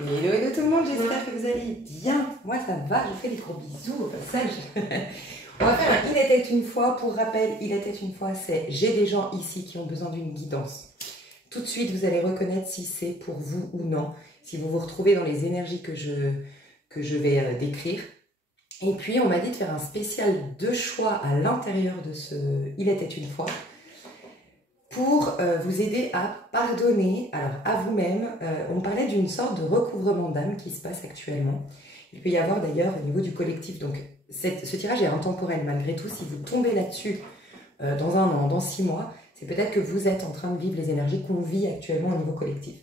Hello, hello tout le monde, j'espère que vous allez bien. Moi ça va, je vous fais des gros bisous au passage. On va faire un Il était une fois. Pour rappel, Il était une fois, c'est j'ai des gens ici qui ont besoin d'une guidance. Tout de suite, vous allez reconnaître si c'est pour vous ou non, si vous vous retrouvez dans les énergies que je vais décrire. Et puis, on m'a dit de faire un spécial de choix à l'intérieur de ce Il était une fois pour vous aider à pardonner alors à vous-même. On parlait d'une sorte de recouvrement d'âme qui se passe actuellement. Il peut y avoir d'ailleurs au niveau du collectif, donc ce tirage est intemporel malgré tout. Si vous tombez là-dessus dans un an, dans 6 mois, c'est peut-être que vous êtes en train de vivre les énergies qu'on vit actuellement au niveau collectif.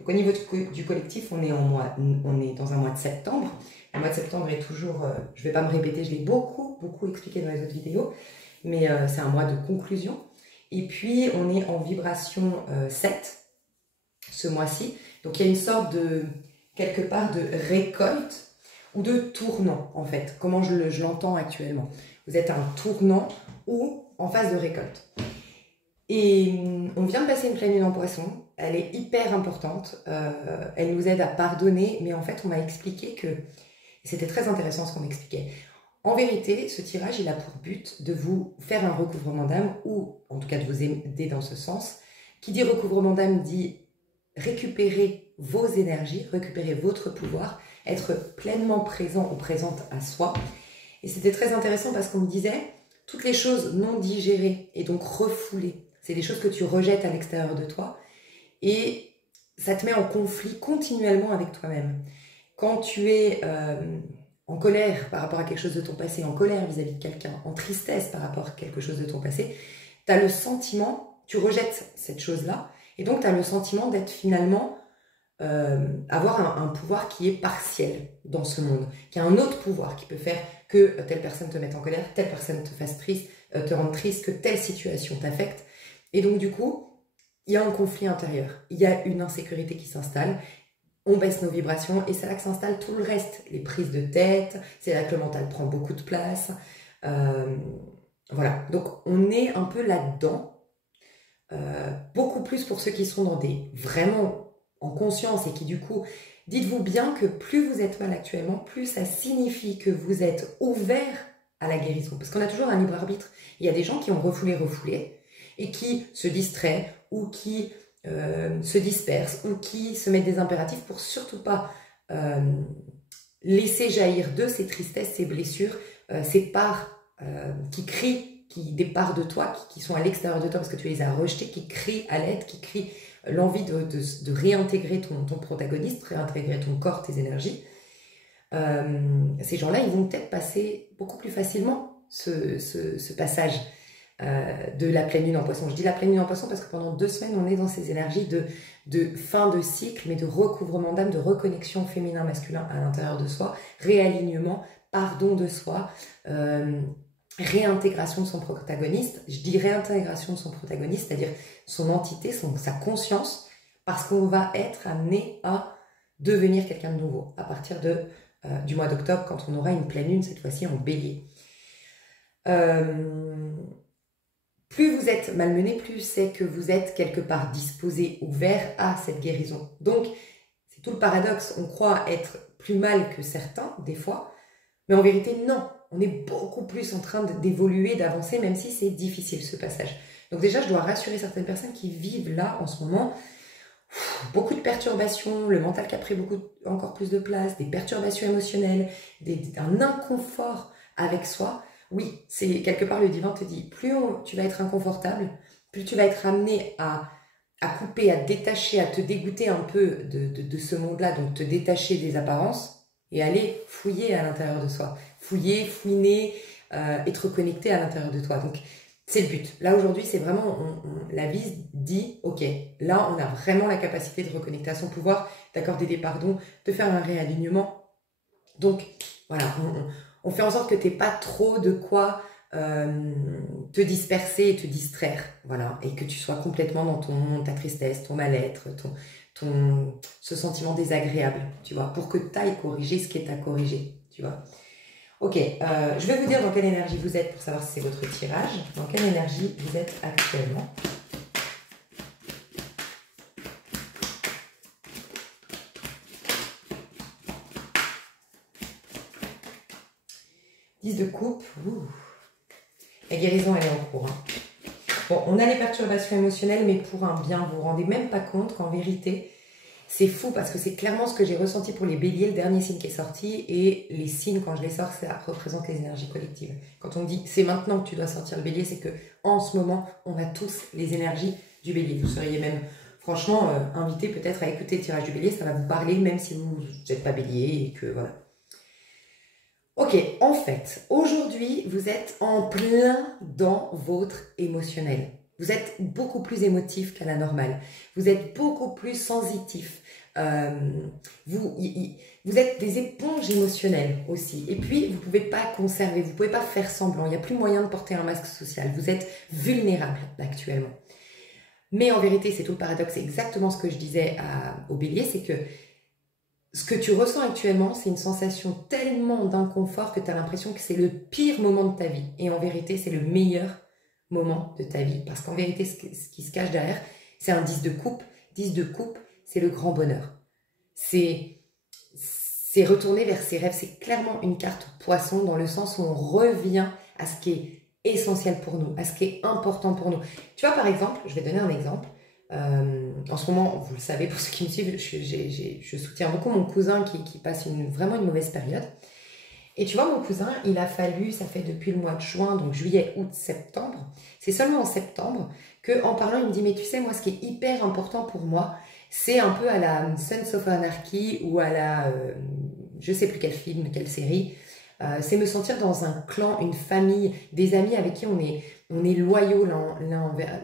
Donc au niveau du collectif, on est dans un mois de septembre. Le mois de septembre est toujours, je ne vais pas me répéter, je l'ai beaucoup expliqué dans les autres vidéos, mais c'est un mois de conclusion. Et puis on est en vibration 7 ce mois-ci. Donc il y a une sorte de, quelque part, de récolte ou de tournant en fait. Comment je l'entends actuellement. Vous êtes à un tournant ou en phase de récolte. Et on vient de passer une pleine lune en poisson. Elle est hyper importante. Elle nous aide à pardonner. Mais en fait, on m'a expliqué que... C'était très intéressant ce qu'on m'expliquait. En vérité, ce tirage, il a pour but de vous faire un recouvrement d'âme, ou en tout cas de vous aider dans ce sens. Qui dit recouvrement d'âme dit récupérer vos énergies, récupérer votre pouvoir, être pleinement présent ou présente à soi. Et c'était très intéressant parce qu'on me disait, toutes les choses non digérées et donc refoulées, c'est des choses que tu rejettes à l'extérieur de toi et ça te met en conflit continuellement avec toi-même. Quand tu es en colère par rapport à quelque chose de ton passé, en colère vis-à-vis de quelqu'un, en tristesse par rapport à quelque chose de ton passé, tu as le sentiment, tu rejettes cette chose-là, et donc tu as le sentiment d'être finalement, avoir un pouvoir qui est partiel dans ce monde, qui a un autre pouvoir qui peut faire que telle personne te mette en colère, telle personne te fasse triste, te rende triste, que telle situation t'affecte. Et donc du coup, il y a un conflit intérieur, il y a une insécurité qui s'installe, on baisse nos vibrations et c'est là que s'installe tout le reste. Les prises de tête, c'est là que le mental prend beaucoup de place. Voilà, donc on est un peu là-dedans. Beaucoup plus pour ceux qui sont dans des vraiment en conscience et qui du coup, dites-vous bien que plus vous êtes mal actuellement, plus ça signifie que vous êtes ouvert à la guérison. Parce qu'on a toujours un libre arbitre. Il y a des gens qui ont refoulé et qui se distraient ou qui... se dispersent ou qui se mettent des impératifs pour surtout pas laisser jaillir de ces tristesses, ces blessures, ces parts qui crient, des parts de toi qui sont à l'extérieur de toi parce que tu les as rejetées, qui crient à l'aide, qui crient l'envie de réintégrer ton protagoniste, réintégrer ton corps, tes énergies. Ces gens-là, ils vont peut-être passer beaucoup plus facilement ce passage de la pleine lune en poisson. Je dis la pleine lune en poisson parce que pendant 2 semaines, on est dans ces énergies de fin de cycle, mais de recouvrement d'âme, de reconnexion féminin-masculin à l'intérieur de soi, réalignement, pardon de soi, réintégration de son protagoniste. Je dis réintégration de son protagoniste, c'est-à-dire son entité, sa conscience, parce qu'on va être amené à devenir quelqu'un de nouveau à partir du mois d'octobre, quand on aura une pleine lune, cette fois-ci en bélier. Plus vous êtes malmené, plus c'est que vous êtes quelque part disposé, ouvert à cette guérison. Donc, c'est tout le paradoxe. On croit être plus mal que certains, des fois, mais en vérité, non. On est beaucoup plus en train d'évoluer, d'avancer, même si c'est difficile, ce passage. Donc déjà, je dois rassurer certaines personnes qui vivent là, en ce moment, beaucoup de perturbations, le mental qui a pris encore plus de place, des perturbations émotionnelles, un inconfort avec soi. Oui, c'est quelque part le divin te dit, plus tu vas être inconfortable, plus tu vas être amené à couper, à détacher, à te dégoûter un peu de ce monde-là, donc te détacher des apparences et aller fouiller à l'intérieur de soi. Fouiller, fouiner, être connecté à l'intérieur de toi. Donc c'est le but. Là aujourd'hui, c'est vraiment, la vie dit, ok, là on a vraiment la capacité de reconnecter à son pouvoir, d'accorder des pardons, de faire un réalignement. Donc voilà, on fait en sorte que tu n'aies pas trop de quoi te disperser et te distraire, voilà, et que tu sois complètement dans ta tristesse, ton mal-être, ce sentiment désagréable, tu vois, pour que tu ailles corriger ce qui est à corriger, tu vois. Ok, je vais vous dire dans quelle énergie vous êtes pour savoir si c'est votre tirage, dans quelle énergie vous êtes actuellement. 10 de coupe. Ouh. La guérison, elle est en cours. Hein. Bon, on a les perturbations émotionnelles, mais pour un bien. Vous vous rendez même pas compte qu'en vérité, c'est fou parce que c'est clairement ce que j'ai ressenti pour les béliers, le dernier signe qui est sorti. Et les signes, quand je les sors, ça représente les énergies collectives. Quand on dit c'est maintenant que tu dois sortir le bélier, c'est que en ce moment, on a tous les énergies du bélier. Vous seriez même, franchement, invité peut-être à écouter le tirage du bélier. Ça va vous parler, même si vous n'êtes pas bélier et que voilà. Ok, en fait, aujourd'hui, vous êtes en plein dans votre émotionnel. Vous êtes beaucoup plus émotif qu'à la normale. Vous êtes beaucoup plus sensitif. Vous êtes des éponges émotionnelles aussi. Et puis, vous ne pouvez pas conserver, vous ne pouvez pas faire semblant. Il n'y a plus moyen de porter un masque social. Vous êtes vulnérable actuellement. Mais en vérité, c'est tout le paradoxe. C'est exactement ce que je disais au bélier, c'est que ce que tu ressens actuellement, c'est une sensation tellement d'inconfort que tu as l'impression que c'est le pire moment de ta vie. Et en vérité, c'est le meilleur moment de ta vie. Parce qu'en vérité, ce qui se cache derrière, c'est un 10 de coupe. 10 de coupe, c'est le grand bonheur. C'est retourner vers ses rêves. C'est clairement une carte poisson dans le sens où on revient à ce qui est essentiel pour nous, à ce qui est important pour nous. Tu vois, par exemple, je vais donner un exemple. En ce moment, vous le savez, pour ceux qui me suivent, je soutiens beaucoup mon cousin qui passe vraiment une mauvaise période. Et tu vois, mon cousin, il a fallu, ça fait depuis le mois de juin, donc juillet, août, septembre. C'est seulement en septembre qu'en parlant, il me dit, mais tu sais, moi, ce qui est hyper important pour moi, c'est un peu à la Sons of Anarchy ou à la, je sais plus quel film, quelle série, c'est me sentir dans un clan, une famille, des amis avec qui on est loyaux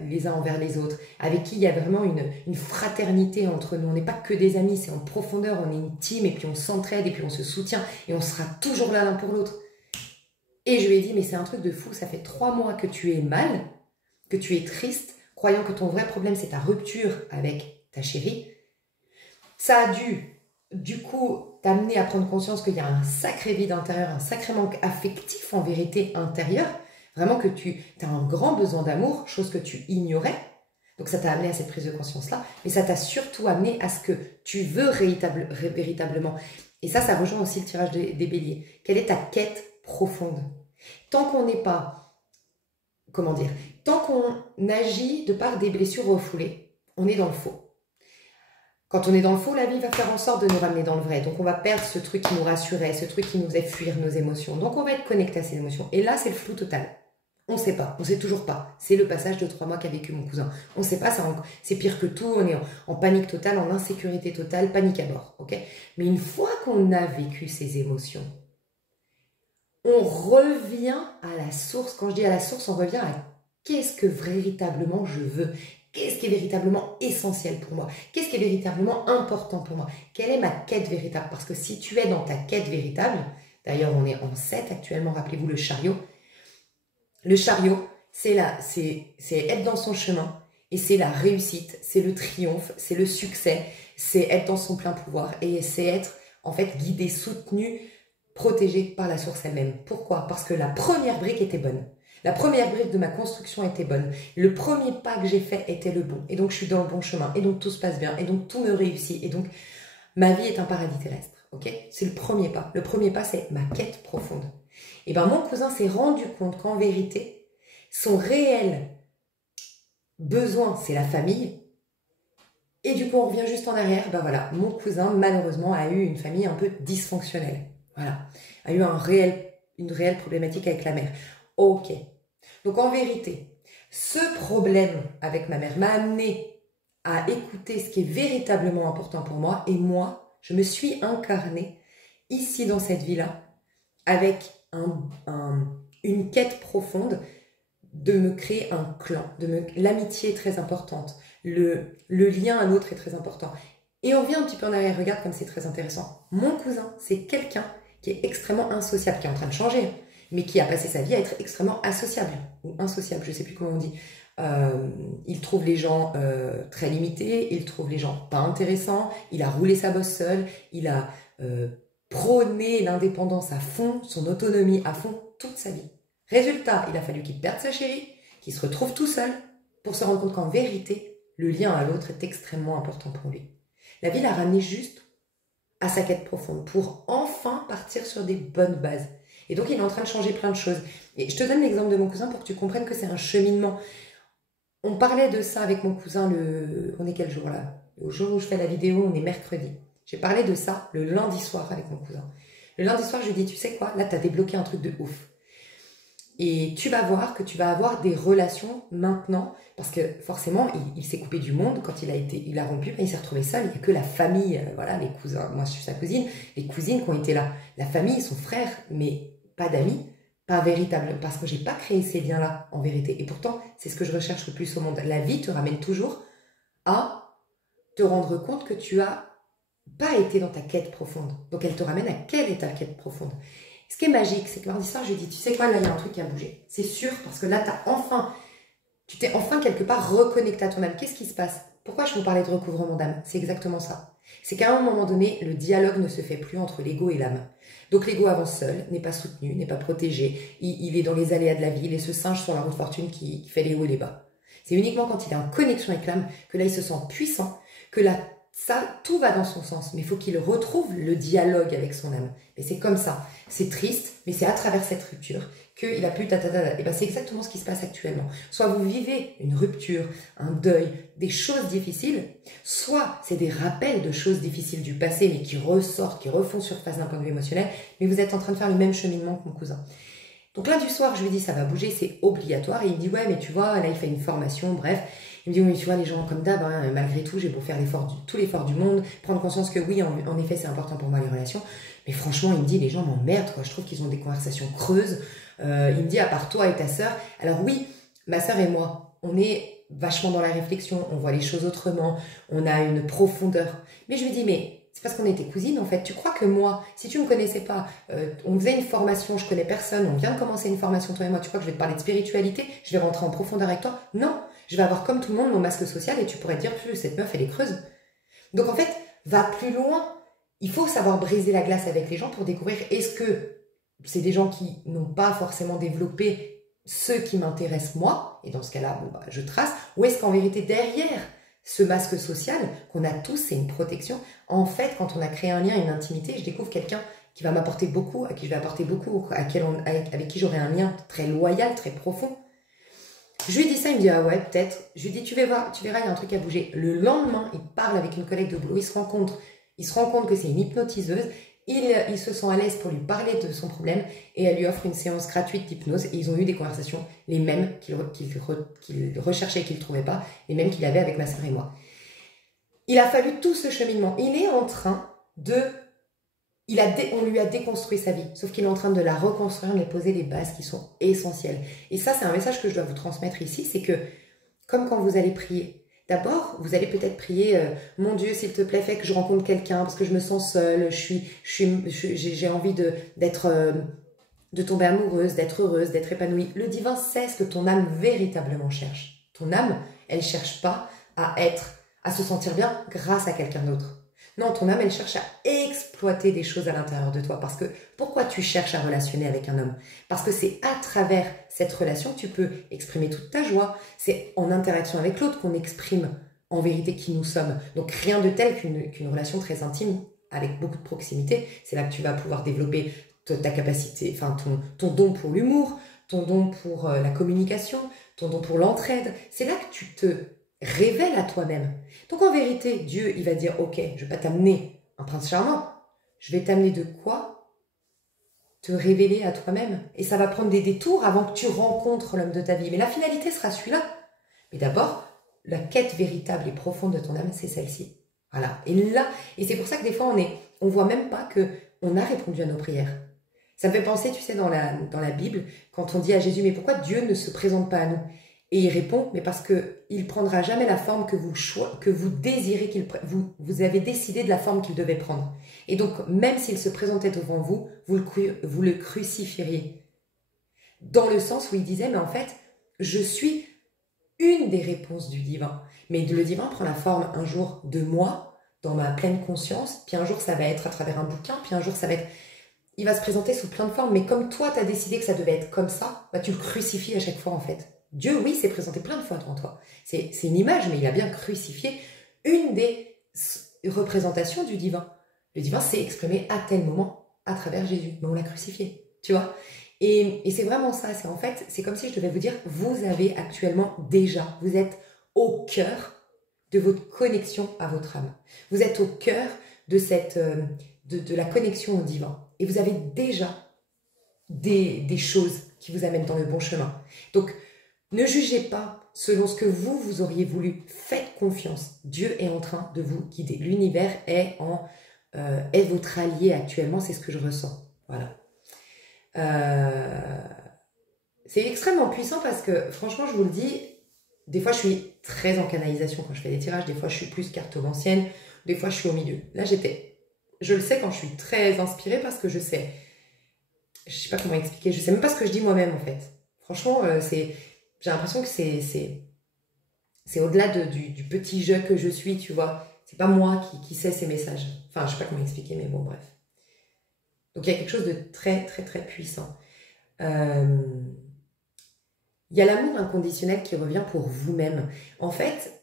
les uns envers les autres, avec qui il y a vraiment une fraternité entre nous. On n'est pas que des amis, c'est en profondeur, on est une team et puis on s'entraide et puis on se soutient et on sera toujours là l'un pour l'autre. Et je lui ai dit, mais c'est un truc de fou, ça fait 3 mois que tu es mal, que tu es triste, croyant que ton vrai problème c'est ta rupture avec ta chérie. Ça a dû, du coup, t'amener à prendre conscience qu'il y a un sacré vide intérieur, un sacré manque affectif en vérité intérieur, vraiment que tu as un grand besoin d'amour, chose que tu ignorais. Donc ça t'a amené à cette prise de conscience-là, mais ça t'a surtout amené à ce que tu veux véritablement. Et ça rejoint aussi le tirage des béliers. Quelle est ta quête profonde? Tant qu'on n'est pas, comment dire, tant qu'on agit de par des blessures refoulées, on est dans le faux. Quand on est dans le faux, la vie va faire en sorte de nous ramener dans le vrai. Donc, on va perdre ce truc qui nous rassurait, ce truc qui nous faisait fuir nos émotions. Donc, on va être connecté à ces émotions. Et là, c'est le flou total. On ne sait pas, on ne sait toujours pas. C'est le passage de 3 mois qu'a vécu mon cousin. On ne sait pas, c'est pire que tout. On est en panique totale, en insécurité totale, panique à bord. Okay, mais une fois qu'on a vécu ces émotions, on revient à la source. Quand je dis à la source, on revient à qu'est-ce que véritablement je veux. Qu'est-ce qui est véritablement essentiel pour moi? Qu'est-ce qui est véritablement important pour moi? Quelle est ma quête véritable? Parce que si tu es dans ta quête véritable, d'ailleurs on est en 7 actuellement, rappelez-vous le chariot. Le chariot, c'est être dans son chemin et c'est la réussite, c'est le triomphe, c'est le succès, c'est être dans son plein pouvoir et c'est être en fait guidé, soutenu, protégé par la source elle-même. Pourquoi? Parce que la première brique était bonne. La première brique de ma construction était bonne. Le premier pas que j'ai fait était le bon. Et donc, je suis dans le bon chemin. Et donc, tout se passe bien. Et donc, tout me réussit. Et donc, ma vie est un paradis terrestre. Ok? C'est le premier pas. Le premier pas, c'est ma quête profonde. Et bien, mon cousin s'est rendu compte qu'en vérité, son réel besoin, c'est la famille. Et du coup, on revient juste en arrière. Ben voilà, mon cousin, malheureusement, a eu une famille un peu dysfonctionnelle. Voilà. A eu une réelle problématique avec la mère. Ok. Donc en vérité, ce problème avec ma mère m'a amené à écouter ce qui est véritablement important pour moi et moi, je me suis incarnée ici dans cette vie-là avec une quête profonde de me créer un clan. L'amitié est très importante, le lien à l'autre est très important. Et on revient un petit peu en arrière, regarde comme c'est très intéressant. Mon cousin, c'est quelqu'un qui est extrêmement insociable, qui est en train de changer, mais qui a passé sa vie à être extrêmement associable, ou insociable, je ne sais plus comment on dit. Il trouve les gens très limités, il trouve les gens pas intéressants, il a roulé sa bosse seul, il a prôné l'indépendance à fond, son autonomie à fond, toute sa vie. Résultat, il a fallu qu'il perde sa chérie, qu'il se retrouve tout seul, pour se rendre compte qu'en vérité, le lien à l'autre est extrêmement important pour lui. La vie l'a ramené juste à sa quête profonde, pour enfin partir sur des bonnes bases. Et donc, il est en train de changer plein de choses. Et je te donne l'exemple de mon cousin pour que tu comprennes que c'est un cheminement. On parlait de ça avec mon cousin on est quel jour là? Au jour où je fais la vidéo, on est mercredi. J'ai parlé de ça le lundi soir avec mon cousin. Le lundi soir, je lui ai dit, tu sais quoi? Là, tu as débloqué un truc de ouf. Et tu vas voir que tu vas avoir des relations maintenant, parce que forcément, il s'est coupé du monde quand il a rompu, il s'est retrouvé seul. Il n'y a que la famille, voilà, les cousins. Moi, je suis sa cousine, les cousines qui ont été là. La famille, son frère, mais pas d'amis, pas véritable, parce que j'ai pas créé ces liens-là en vérité. Et pourtant, c'est ce que je recherche le plus au monde. La vie te ramène toujours à te rendre compte que tu as pas été dans ta quête profonde. Donc, elle te ramène à quelle est ta quête profonde. Ce qui est magique, c'est que mardi soir, je lui ai dit, tu sais quoi, là, il y a un truc qui a bougé. C'est sûr, parce que là, tu t'es enfin quelque part reconnecté à ton âme. Qu'est-ce qui se passe? Pourquoi je vous parlais de recouvrement d'âme? C'est exactement ça. C'est qu'à un moment donné, le dialogue ne se fait plus entre l'ego et l'âme. Donc l'ego avance seul, n'est pas soutenu, n'est pas protégé. Il est dans les aléas de la vie, il est ce singe sur la route fortune qui fait les hauts et les bas. C'est uniquement quand il est en connexion avec l'âme que là, il se sent puissant, que là, ça, tout va dans son sens, mais il faut qu'il retrouve le dialogue avec son âme. Et c'est comme ça. C'est triste, mais c'est à travers cette rupture qu'il a pu Et ben c'est exactement ce qui se passe actuellement. Soit vous vivez une rupture, un deuil, des choses difficiles, soit c'est des rappels de choses difficiles du passé, mais qui ressortent, qui refont surface d'un point de vue émotionnel, mais vous êtes en train de faire le même cheminement que mon cousin. Donc lundi soir, je lui dis ça va bouger, c'est obligatoire. Et il me dit ouais, mais tu vois, là il fait une formation, bref. Il me dit oui, tu vois, les gens comme d'hab, hein, malgré tout, j'ai beau faire tout l'effort du monde, prendre conscience que oui, en effet, c'est important pour moi les relations. Mais franchement, il me dit les gens m'emmerdent, quoi. Je trouve qu'ils ont des conversations creuses. Il me dit à part toi et ta sœur. Alors oui, ma sœur et moi, on est vachement dans la réflexion, on voit les choses autrement, on a une profondeur. Mais je lui dis mais c'est parce qu'on était cousines en fait. Tu crois que moi, si tu ne me connaissais pas, on faisait une formation, je connais personne, on vient de commencer une formation toi et moi, tu crois que je vais te parler de spiritualité, je vais rentrer en profondeur avec toi? Non, je vais avoir comme tout le monde mon masque social et tu pourrais te dire plus cette meuf elle est creuse. Donc en fait, va plus loin. Il faut savoir briser la glace avec les gens pour découvrir est-ce que c'est des gens qui n'ont pas forcément développé ce qui m'intéresse moi, et dans ce cas-là, bon, bah, je trace, ou est-ce qu'en vérité derrière ce masque social qu'on a tous, c'est une protection. En fait, quand on a créé un lien, une intimité, je découvre quelqu'un qui va m'apporter beaucoup, à qui je vais apporter beaucoup, avec qui j'aurai un lien très loyal, très profond. Je lui dis ça, il me dit ah ouais, peut-être. Je lui dis tu verras, il y a un truc à bouger. Le lendemain, il parle avec une collègue de boulot, il se rend compte que c'est une hypnotiseuse. Il se sent à l'aise pour lui parler de son problème et elle lui offre une séance gratuite d'hypnose et ils ont eu des conversations les mêmes qu'il recherchait et qu'il ne trouvait pas, les mêmes qu'il avait avec ma sœur et moi. Il a fallu tout ce cheminement. Il est en train on lui a déconstruit sa vie, sauf qu'il est en train de la reconstruire, de poser les bases qui sont essentielles. Et ça, c'est un message que je dois vous transmettre ici, c'est que comme quand vous allez prier, d'abord, vous allez peut-être prier mon Dieu, s'il te plaît, fais que je rencontre quelqu'un parce que je me sens seule, j'ai envie de tomber amoureuse, d'être heureuse, d'être épanouie. Le divin sait ce que ton âme véritablement cherche. Ton âme, elle cherche pas à se sentir bien grâce à quelqu'un d'autre. Non, ton âme, elle cherche à exploiter des choses à l'intérieur de toi. Parce que pourquoi tu cherches à relationner avec un homme? Parce que c'est à travers cette relation que tu peux exprimer toute ta joie. C'est en interaction avec l'autre qu'on exprime en vérité qui nous sommes. Donc rien de tel qu'une relation très intime avec beaucoup de proximité. C'est là que tu vas pouvoir développer ta capacité, enfin ton don pour l'humour, ton don pour la communication, ton don pour l'entraide. C'est là que tu te révèles à toi-même. Donc en vérité, Dieu, il va dire, ok, je ne vais pas t'amener un prince charmant, je vais t'amener de quoi te révéler à toi-même. Et ça va prendre des détours avant que tu rencontres l'homme de ta vie. Mais la finalité sera celui-là. Mais d'abord, la quête véritable et profonde de ton âme, c'est celle-ci. Voilà. Et c'est pour ça que des fois, on voit même pas qu'on a répondu à nos prières. Ça me fait penser, tu sais, dans la Bible, quand on dit à Jésus, mais pourquoi Dieu ne se présente pas à nous? Et il répond, mais parce qu'il ne prendra jamais la forme que vous désirez vous avez décidé de la forme qu'il devait prendre. Et donc, même s'il se présentait devant vous, vous le crucifieriez. Dans le sens où il disait, mais en fait, je suis une des réponses du divin. Mais le divin prend la forme un jour de moi, dans ma pleine conscience, puis un jour ça va être à travers un bouquin, puis un jour ça va être... Il va se présenter sous plein de formes, mais comme toi, tu as décidé que ça devait être comme ça, bah, tu le crucifies à chaque fois en fait. Dieu, oui, s'est présenté plein de fois devant toi. C'est une image, mais il a bien crucifié une des représentations du divin. Le divin s'est exprimé à tel moment à travers Jésus, mais on l'a crucifié. tu vois. Et c'est vraiment ça, c'est en fait, c'est comme si je devais vous dire, vous avez actuellement déjà, vous êtes au cœur de votre connexion à votre âme. Vous êtes au cœur de, de la connexion au divin. Et vous avez déjà des choses qui vous amènent dans le bon chemin. Donc, ne jugez pas selon ce que vous auriez voulu. Faites confiance. Dieu est en train de vous guider. L'univers est votre allié actuellement. C'est ce que je ressens. Voilà. C'est extrêmement puissant parce que, franchement, je vous le dis, des fois, je suis très en canalisation quand je fais des tirages. Des fois, je suis plus cartomancienne. Des fois, je suis au milieu. Là, je le sais quand je suis très inspirée parce que je sais. Je sais pas comment expliquer. Je sais même pas ce que je dis moi-même, en fait. Franchement, j'ai l'impression que c'est au-delà du petit jeu que je suis, tu vois. C'est pas moi qui sais ces messages. Enfin, je sais pas comment expliquer, mais bon, bref. Donc, il y a quelque chose de très, très, très puissant. Il y a l'amour inconditionnel qui revient pour vous-même. En fait,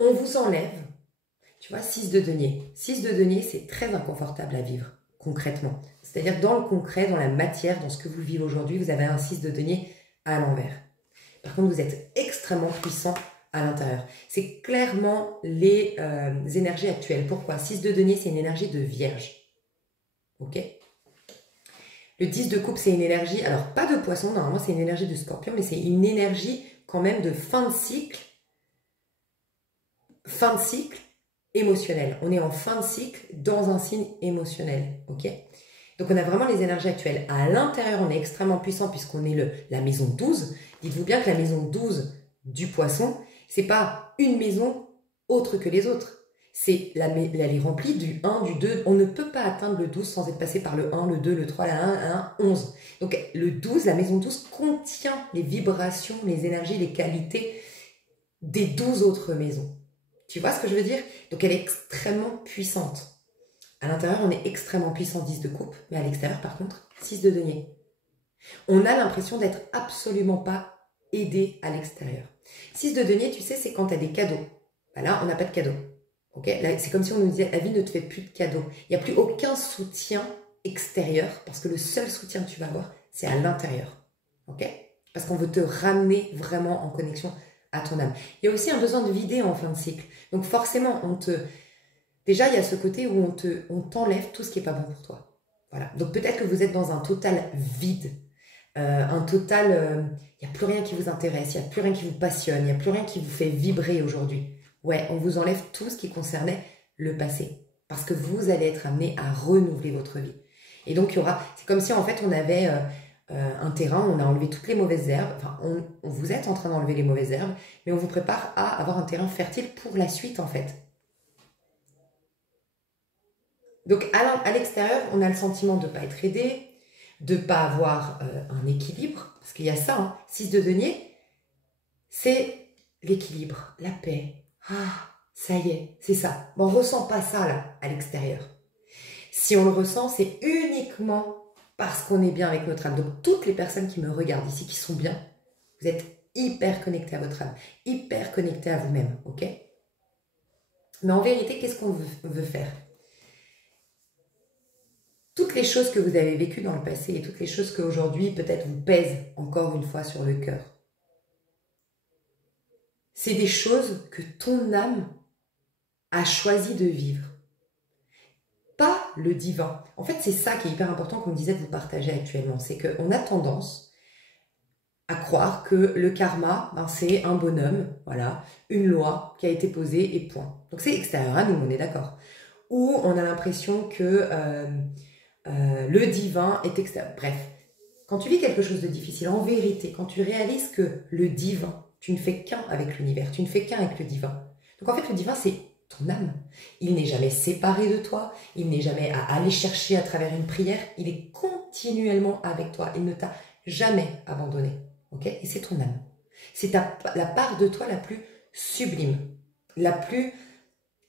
on vous enlève, tu vois, 6 de denier. 6 de denier, c'est très inconfortable à vivre, concrètement. C'est-à-dire dans le concret, dans la matière, dans ce que vous vivez aujourd'hui, vous avez un 6 de denier à l'envers. Par contre, vous êtes extrêmement puissant à l'intérieur. C'est clairement les énergies actuelles. Pourquoi? 6 de denier, c'est une énergie de vierge. Ok? Le 10 de coupe, c'est une énergie, alors pas de poisson, normalement c'est une énergie de scorpion, mais c'est une énergie quand même de fin de cycle émotionnel. On est en fin de cycle dans un signe émotionnel, ok? Donc on a vraiment les énergies actuelles. À l'intérieur, on est extrêmement puissant puisqu'on est la maison 12. Dites-vous bien que la maison 12 du poisson, c'est pas une maison autre que les autres. Elle est remplie du 1, du 2. On ne peut pas atteindre le 12 sans être passé par le 1, le 2, le 3, la 1, 11. Donc le 12, la maison 12 contient les vibrations, les énergies, les qualités des 12 autres maisons. Tu vois ce que je veux dire? Donc elle est extrêmement puissante. À l'intérieur, on est extrêmement puissant, 10 de coupe, mais à l'extérieur, par contre, 6 de denier. On a l'impression d'être absolument pas aidé à l'extérieur. 6 de denier, tu sais, c'est quand tu as des cadeaux. Ben là, on n'a pas de cadeaux. Okay, c'est comme si on nous disait, la vie ne te fait plus de cadeaux. Il n'y a plus aucun soutien extérieur, parce que le seul soutien que tu vas avoir, c'est à l'intérieur. Okay, parce qu'on veut te ramener vraiment en connexion à ton âme. Il y a aussi un besoin de vider en fin de cycle. Donc forcément, déjà, il y a ce côté où on t'enlève tout ce qui n'est pas bon pour toi. Voilà. Donc peut-être que vous êtes dans un total vide. Un total... il n'y a plus rien qui vous intéresse, il n'y a plus rien qui vous passionne, il n'y a plus rien qui vous fait vibrer aujourd'hui. Ouais, on vous enlève tout ce qui concernait le passé. Parce que vous allez être amené à renouveler votre vie. Et donc, c'est comme si en fait on avait un terrain, on a enlevé toutes les mauvaises herbes. Enfin, vous êtes en train d'enlever les mauvaises herbes, mais on vous prépare à avoir un terrain fertile pour la suite en fait. Donc à l'extérieur, on a le sentiment de ne pas être aidé, de ne pas avoir un équilibre. Parce qu'il y a ça, hein. 6 de denier, c'est l'équilibre, la paix. Ah, ça y est, c'est ça. Mais on ne ressent pas ça là, à l'extérieur. Si on le ressent, c'est uniquement parce qu'on est bien avec notre âme. Donc toutes les personnes qui me regardent ici, qui sont bien, vous êtes hyper connectés à votre âme, hyper connectés à vous-même, ok? Mais en vérité, qu'est-ce qu'on veut faire? Toutes les choses que vous avez vécues dans le passé et toutes les choses qu'aujourd'hui peut-être vous pèsent encore une fois sur le cœur, c'est des choses que ton âme a choisi de vivre. Pas le divin. En fait, c'est ça qui est hyper important qu'on me disait de vous partager actuellement. C'est qu'on a tendance à croire que le karma, ben, c'est un bonhomme, voilà, une loi qui a été posée et point. Donc c'est extérieur à nous, on est d'accord. Ou on a l'impression que le divin est extérieur. Bref, quand tu vis quelque chose de difficile, en vérité, quand tu réalises que le divin, tu ne fais qu'un avec l'univers, tu ne fais qu'un avec le divin. Donc en fait, le divin, c'est ton âme. Il n'est jamais séparé de toi, il n'est jamais à aller chercher à travers une prière, il est continuellement avec toi, il ne t'a jamais abandonné. Okay? Et c'est ton âme. C'est la part de toi la plus sublime, la plus...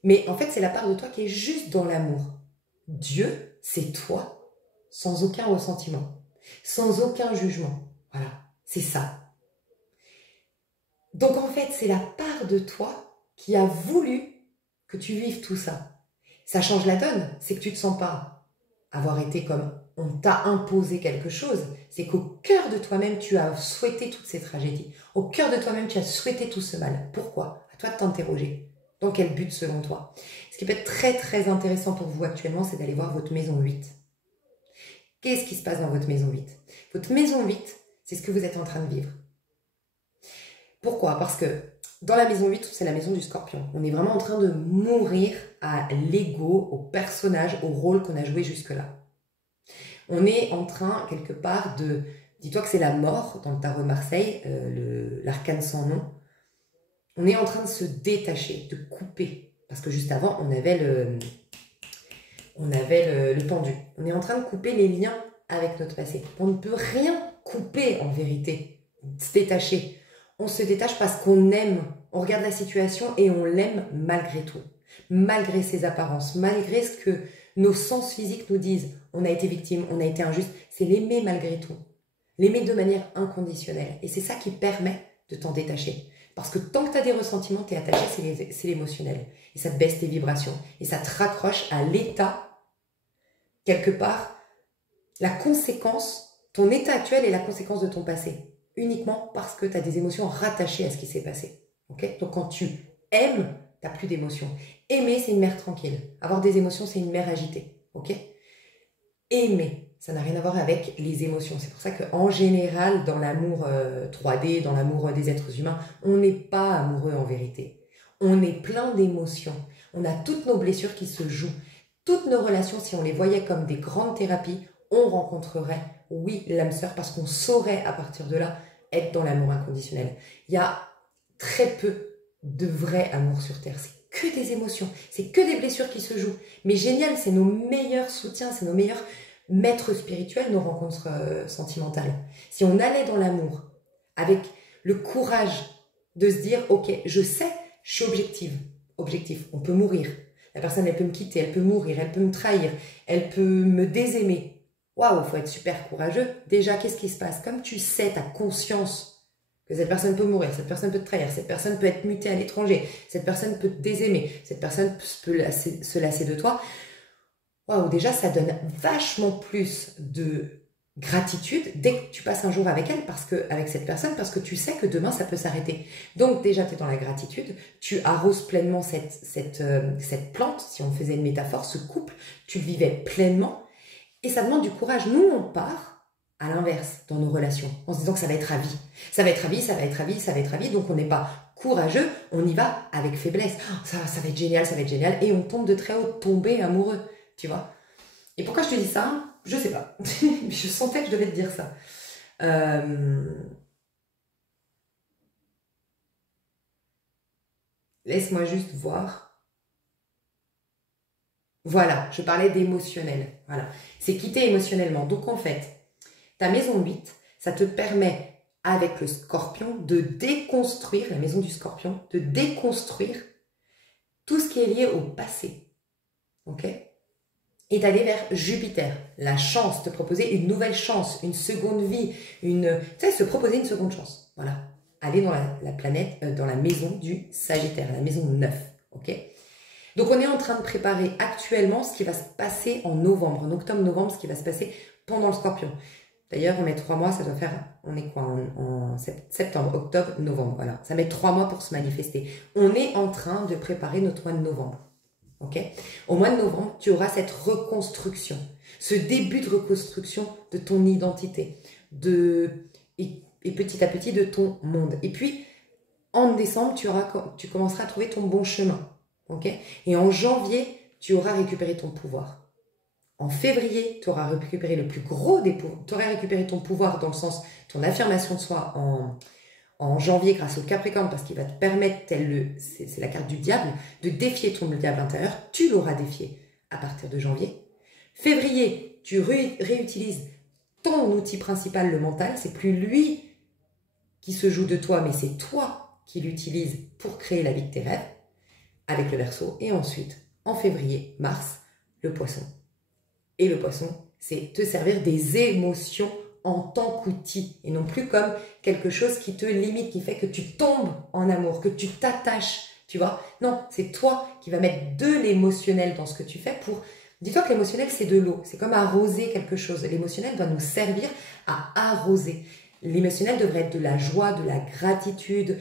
Mais en fait, c'est la part de toi qui est juste dans l'amour. Dieu, c'est toi, sans aucun ressentiment, sans aucun jugement. Voilà, c'est ça. Donc en fait, c'est la part de toi qui a voulu que tu vives tout ça. Ça change la donne, c'est que tu ne te sens pas avoir été comme on t'a imposé quelque chose, c'est qu'au cœur de toi-même, tu as souhaité toutes ces tragédies. Au cœur de toi-même, tu as souhaité tout ce mal. Pourquoi? À toi de t'interroger. Dans quel but selon toi? Ce qui peut être très très intéressant pour vous actuellement, c'est d'aller voir votre maison 8. Qu'est-ce qui se passe dans votre maison 8? Votre maison 8, c'est ce que vous êtes en train de vivre. Pourquoi? Parce que dans la maison 8, c'est la maison du scorpion. On est vraiment en train de mourir à l'ego, au personnage, au rôle qu'on a joué jusque-là. On est en train, quelque part, de... Dis-toi que c'est la mort dans le tarot de Marseille, l'arcane sans nom. On est en train de se détacher, de couper. Parce que juste avant, on avait le pendu. On est en train de couper les liens avec notre passé. On ne peut rien couper en vérité, se détacher. On se détache parce qu'on aime. On regarde la situation et on l'aime malgré tout. Malgré ses apparences, malgré ce que nos sens physiques nous disent. On a été victime, on a été injuste. C'est l'aimer malgré tout. L'aimer de manière inconditionnelle. Et c'est ça qui permet de t'en détacher. Parce que tant que tu as des ressentiments, tu es attaché, c'est l'émotionnel. Et ça te baisse tes vibrations. Et ça te raccroche à l'état, quelque part, la conséquence, ton état actuel est la conséquence de ton passé. Uniquement parce que tu as des émotions rattachées à ce qui s'est passé. Okay? Donc quand tu aimes, tu n'as plus d'émotions. Aimer, c'est une mère tranquille. Avoir des émotions, c'est une mère agitée. Okay? Aimer, ça n'a rien à voir avec les émotions. C'est pour ça qu'en général, dans l'amour 3D, dans l'amour des êtres humains, on n'est pas amoureux en vérité. On est plein d'émotions. On a toutes nos blessures qui se jouent. Toutes nos relations, si on les voyait comme des grandes thérapies, on rencontrerait, oui, l'âme sœur, parce qu'on saurait à partir de là être dans l'amour inconditionnel. Il y a très peu de vrai amour sur Terre. C'est que des émotions, c'est que des blessures qui se jouent. Mais génial, c'est nos meilleurs soutiens, c'est nos meilleurs maîtres spirituels, nos rencontres sentimentales. Si on allait dans l'amour avec le courage de se dire, ok, je sais, je suis objective. Objectif, on peut mourir. La personne, elle peut me quitter, elle peut mourir, elle peut me trahir, elle peut me désaimer. Waouh, il faut être super courageux. Déjà, qu'est-ce qui se passe? Comme tu sais, tu as conscience que cette personne peut mourir, cette personne peut te trahir, cette personne peut être mutée à l'étranger, cette personne peut te désaimer, cette personne peut se lasser de toi. Waouh, déjà, ça donne vachement plus de gratitude dès que tu passes un jour avec elle, avec cette personne, parce que tu sais que demain, ça peut s'arrêter. Donc, déjà, tu es dans la gratitude, tu arroses pleinement cette plante, si on faisait une métaphore, ce couple, tu le vivais pleinement, et ça demande du courage. Nous, on part à l'inverse dans nos relations, en se disant que ça va être à vie. Ça va être à vie, ça va être à vie, ça va être à vie, donc on n'est pas courageux, on y va avec faiblesse. Oh, ça va être génial, ça va être génial, et on tombe de très haut, tomber amoureux, tu vois. Et pourquoi je te dis ça? Je sais pas. Je sentais que je devais te dire ça. Laisse-moi juste voir. Voilà, je parlais d'émotionnel. Voilà, c'est quitter émotionnellement. Donc en fait, ta maison 8, ça te permet, avec le scorpion, de déconstruire, la maison du scorpion, de déconstruire tout ce qui est lié au passé. Ok? Et d'aller vers Jupiter, la chance, te proposer une nouvelle chance, une seconde vie, tu sais, se proposer une seconde chance. Voilà. Aller dans la planète, dans la maison du Sagittaire, la maison 9. Ok? Donc, on est en train de préparer actuellement ce qui va se passer en novembre, en octobre-novembre, ce qui va se passer pendant le Scorpion. D'ailleurs, on met 3 mois, ça doit faire, on est quoi, en septembre, octobre, novembre, voilà. Ça met 3 mois pour se manifester. On est en train de préparer notre mois de novembre. Ok? Au mois de novembre, tu auras cette reconstruction, ce début de reconstruction de ton identité, et petit à petit de ton monde. Et puis, en décembre, tu commenceras à trouver ton bon chemin. Okay? Et en janvier, tu auras récupéré ton pouvoir. En février, tu auras récupéré le plus gros des pouvoirs. Tu auras récupéré ton pouvoir dans le sens, ton affirmation de soi en janvier grâce au Capricorne, parce qu'il va te permettre, c'est la carte du diable, de défier ton diable intérieur. Tu l'auras défié à partir de janvier. Février, tu réutilises ton outil principal, le mental. C'est plus lui qui se joue de toi, mais c'est toi qui l'utilise pour créer la vie de tes rêves. Avec le Verseau, et ensuite, en février, mars, le Poisson. Et le Poisson, c'est te servir des émotions en tant qu'outil, et non plus comme quelque chose qui te limite, qui fait que tu tombes en amour, que tu t'attaches, tu vois. Non, c'est toi qui vas mettre de l'émotionnel dans ce que tu fais pour Dis-toi que l'émotionnel, c'est de l'eau. C'est comme arroser quelque chose. L'émotionnel doit nous servir à arroser. L'émotionnel devrait être de la joie, de la gratitude,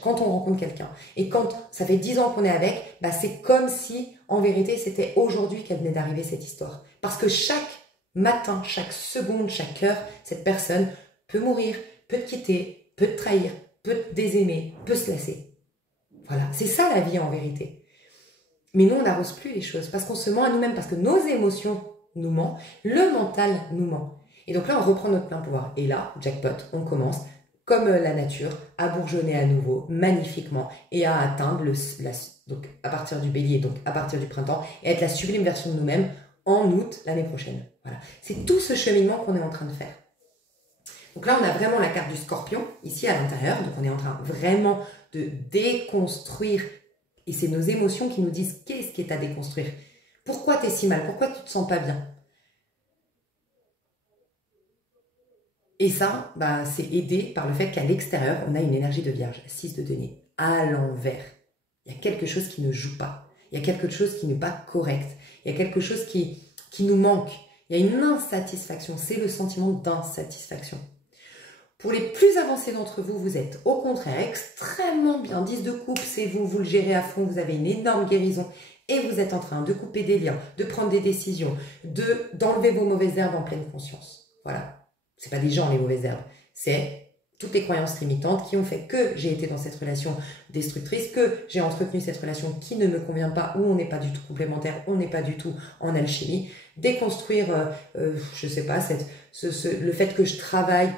quand on rencontre quelqu'un. Et quand ça fait 10 ans qu'on est avec, bah c'est comme si, en vérité, c'était aujourd'hui qu'elle venait d'arriver cette histoire. Parce que chaque matin, chaque seconde, chaque heure, cette personne peut mourir, peut te quitter, peut te trahir, peut te désaimer, peut se lasser. Voilà, c'est ça la vie en vérité. Mais nous, on n'arrose plus les choses parce qu'on se ment à nous-mêmes, parce que nos émotions nous mentent, le mental nous ment. Et donc là, on reprend notre plein pouvoir. Et là, jackpot, on commence, comme la nature, à bourgeonner à nouveau, magnifiquement, et à atteindre, donc à partir du bélier, donc à partir du printemps, et être la sublime version de nous-mêmes en août l'année prochaine. Voilà. C'est tout ce cheminement qu'on est en train de faire. Donc là, on a vraiment la carte du scorpion, ici à l'intérieur. Donc on est en train vraiment de déconstruire. Et c'est nos émotions qui nous disent qu'est-ce qui est à déconstruire. Pourquoi tu es si mal? Pourquoi tu ne te sens pas bien? Et ça, bah, c'est aidé par le fait qu'à l'extérieur, on a une énergie de vierge, 6 de denier, à l'envers. Il y a quelque chose qui ne joue pas. Il y a quelque chose qui n'est pas correct. Il y a quelque chose qui nous manque. Il y a une insatisfaction. C'est le sentiment d'insatisfaction. Pour les plus avancés d'entre vous, vous êtes au contraire extrêmement bien. 10 de coupe, c'est vous, vous le gérez à fond, vous avez une énorme guérison et vous êtes en train de couper des liens, de prendre des décisions, d'enlever vos mauvaises herbes en pleine conscience. Voilà. C'est pas des gens les mauvaises herbes, c'est toutes les croyances limitantes qui ont fait que j'ai été dans cette relation destructrice, que j'ai entretenu cette relation qui ne me convient pas, où on n'est pas du tout complémentaire, on n'est pas du tout en alchimie. Déconstruire, je sais pas, le fait que je travaille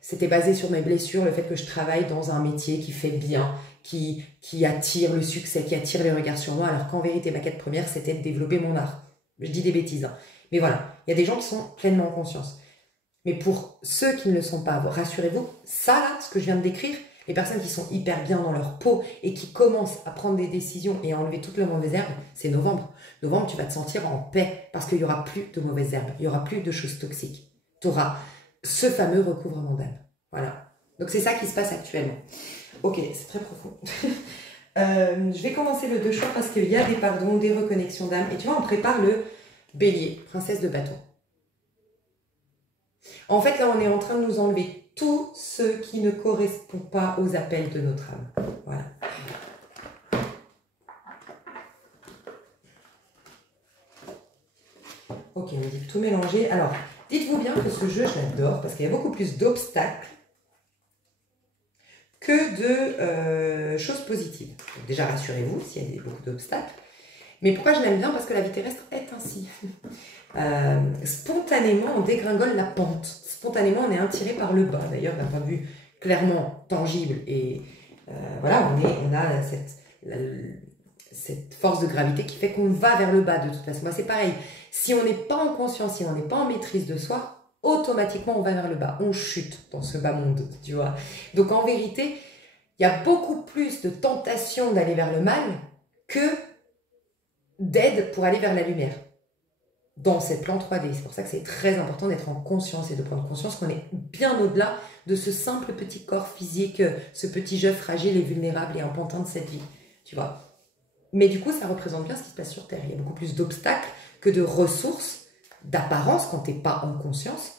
c'était basé sur mes blessures, le fait que je travaille dans un métier qui fait bien, qui attire le succès, qui attire les regards sur moi, alors qu'en vérité, ma quête première, c'était de développer mon art. Je dis des bêtises, hein. Mais voilà, il y a des gens qui sont pleinement en conscience. Mais pour ceux qui ne le sont pas, rassurez-vous, ça là, ce que je viens de décrire, les personnes qui sont hyper bien dans leur peau et qui commencent à prendre des décisions et à enlever toutes les mauvaises herbes, c'est novembre. Novembre, tu vas te sentir en paix parce qu'il n'y aura plus de mauvaises herbes, il n'y aura plus de choses toxiques. Tu auras ce fameux recouvrement d'âme. Voilà. Donc c'est ça qui se passe actuellement. Ok, c'est très profond. Je vais commencer le 2 choix parce qu'il y a des pardons, des reconnexions d'âme. Et tu vois, on prépare le bélier, princesse de bâton. En fait, là, on est en train de nous enlever tout ce qui ne correspond pas aux appels de notre âme. Voilà. Ok, on dit tout mélanger. Alors, dites-vous bien que ce jeu, je l'adore parce qu'il y a beaucoup plus d'obstacles que de choses positives. Donc déjà, rassurez-vous s'il y a beaucoup d'obstacles. Mais pourquoi je l'aime bien? Parce que la vie terrestre est ainsi. Spontanément, on dégringole la pente. Spontanément, on est attiré par le bas. D'ailleurs, d'un point de vue clairement tangible. Et voilà, on a cette force de gravité qui fait qu'on va vers le bas de toute façon. Bah, c'est pareil. Si on n'est pas en conscience, si on n'est pas en maîtrise de soi, automatiquement, on va vers le bas. On chute dans ce bas monde, tu vois. Donc, en vérité, il y a beaucoup plus de tentation d'aller vers le mal que d'aide pour aller vers la lumière dans cette plan 3D. C'est pour ça que c'est très important d'être en conscience et de prendre conscience qu'on est bien au-delà de ce simple petit corps physique, ce petit jeu fragile et vulnérable et un pantin de cette vie, tu vois. Mais du coup, ça représente bien ce qui se passe sur Terre. Il y a beaucoup plus d'obstacles que de ressources, d'apparence quand tu n'es pas en conscience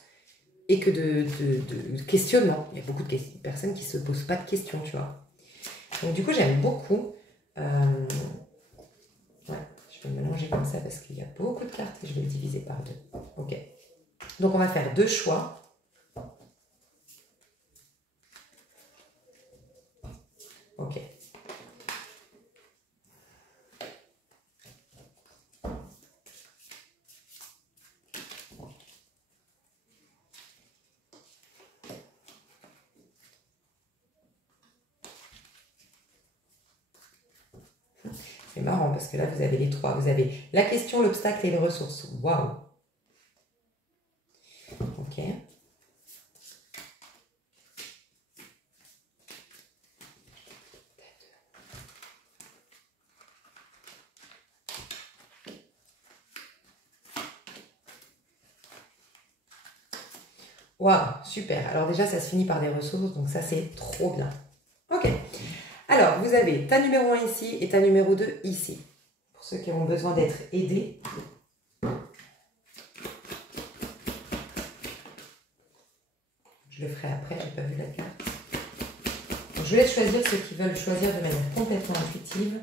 et que de questionnement. Il y a beaucoup de personnes qui ne se posent pas de questions, tu vois. Donc du coup, j'aime beaucoup... Je vais le mélanger comme ça parce qu'il y a beaucoup de cartes et je vais le diviser par 2. Ok. Donc, on va faire 2 choix. Ok. C'est marrant parce que là, vous avez les 3. Vous avez la question, l'obstacle et les ressources. Waouh! Ok. Waouh, super. Alors déjà, ça se finit par des ressources, donc ça, c'est trop bien. Ok. Alors, vous avez ta numéro 1 ici et ta numéro 2 ici. pour ceux qui ont besoin d'être aidés. Je le ferai après, je n'ai pas vu la carte. Donc, je laisse choisir ceux qui veulent choisir de manière complètement intuitive.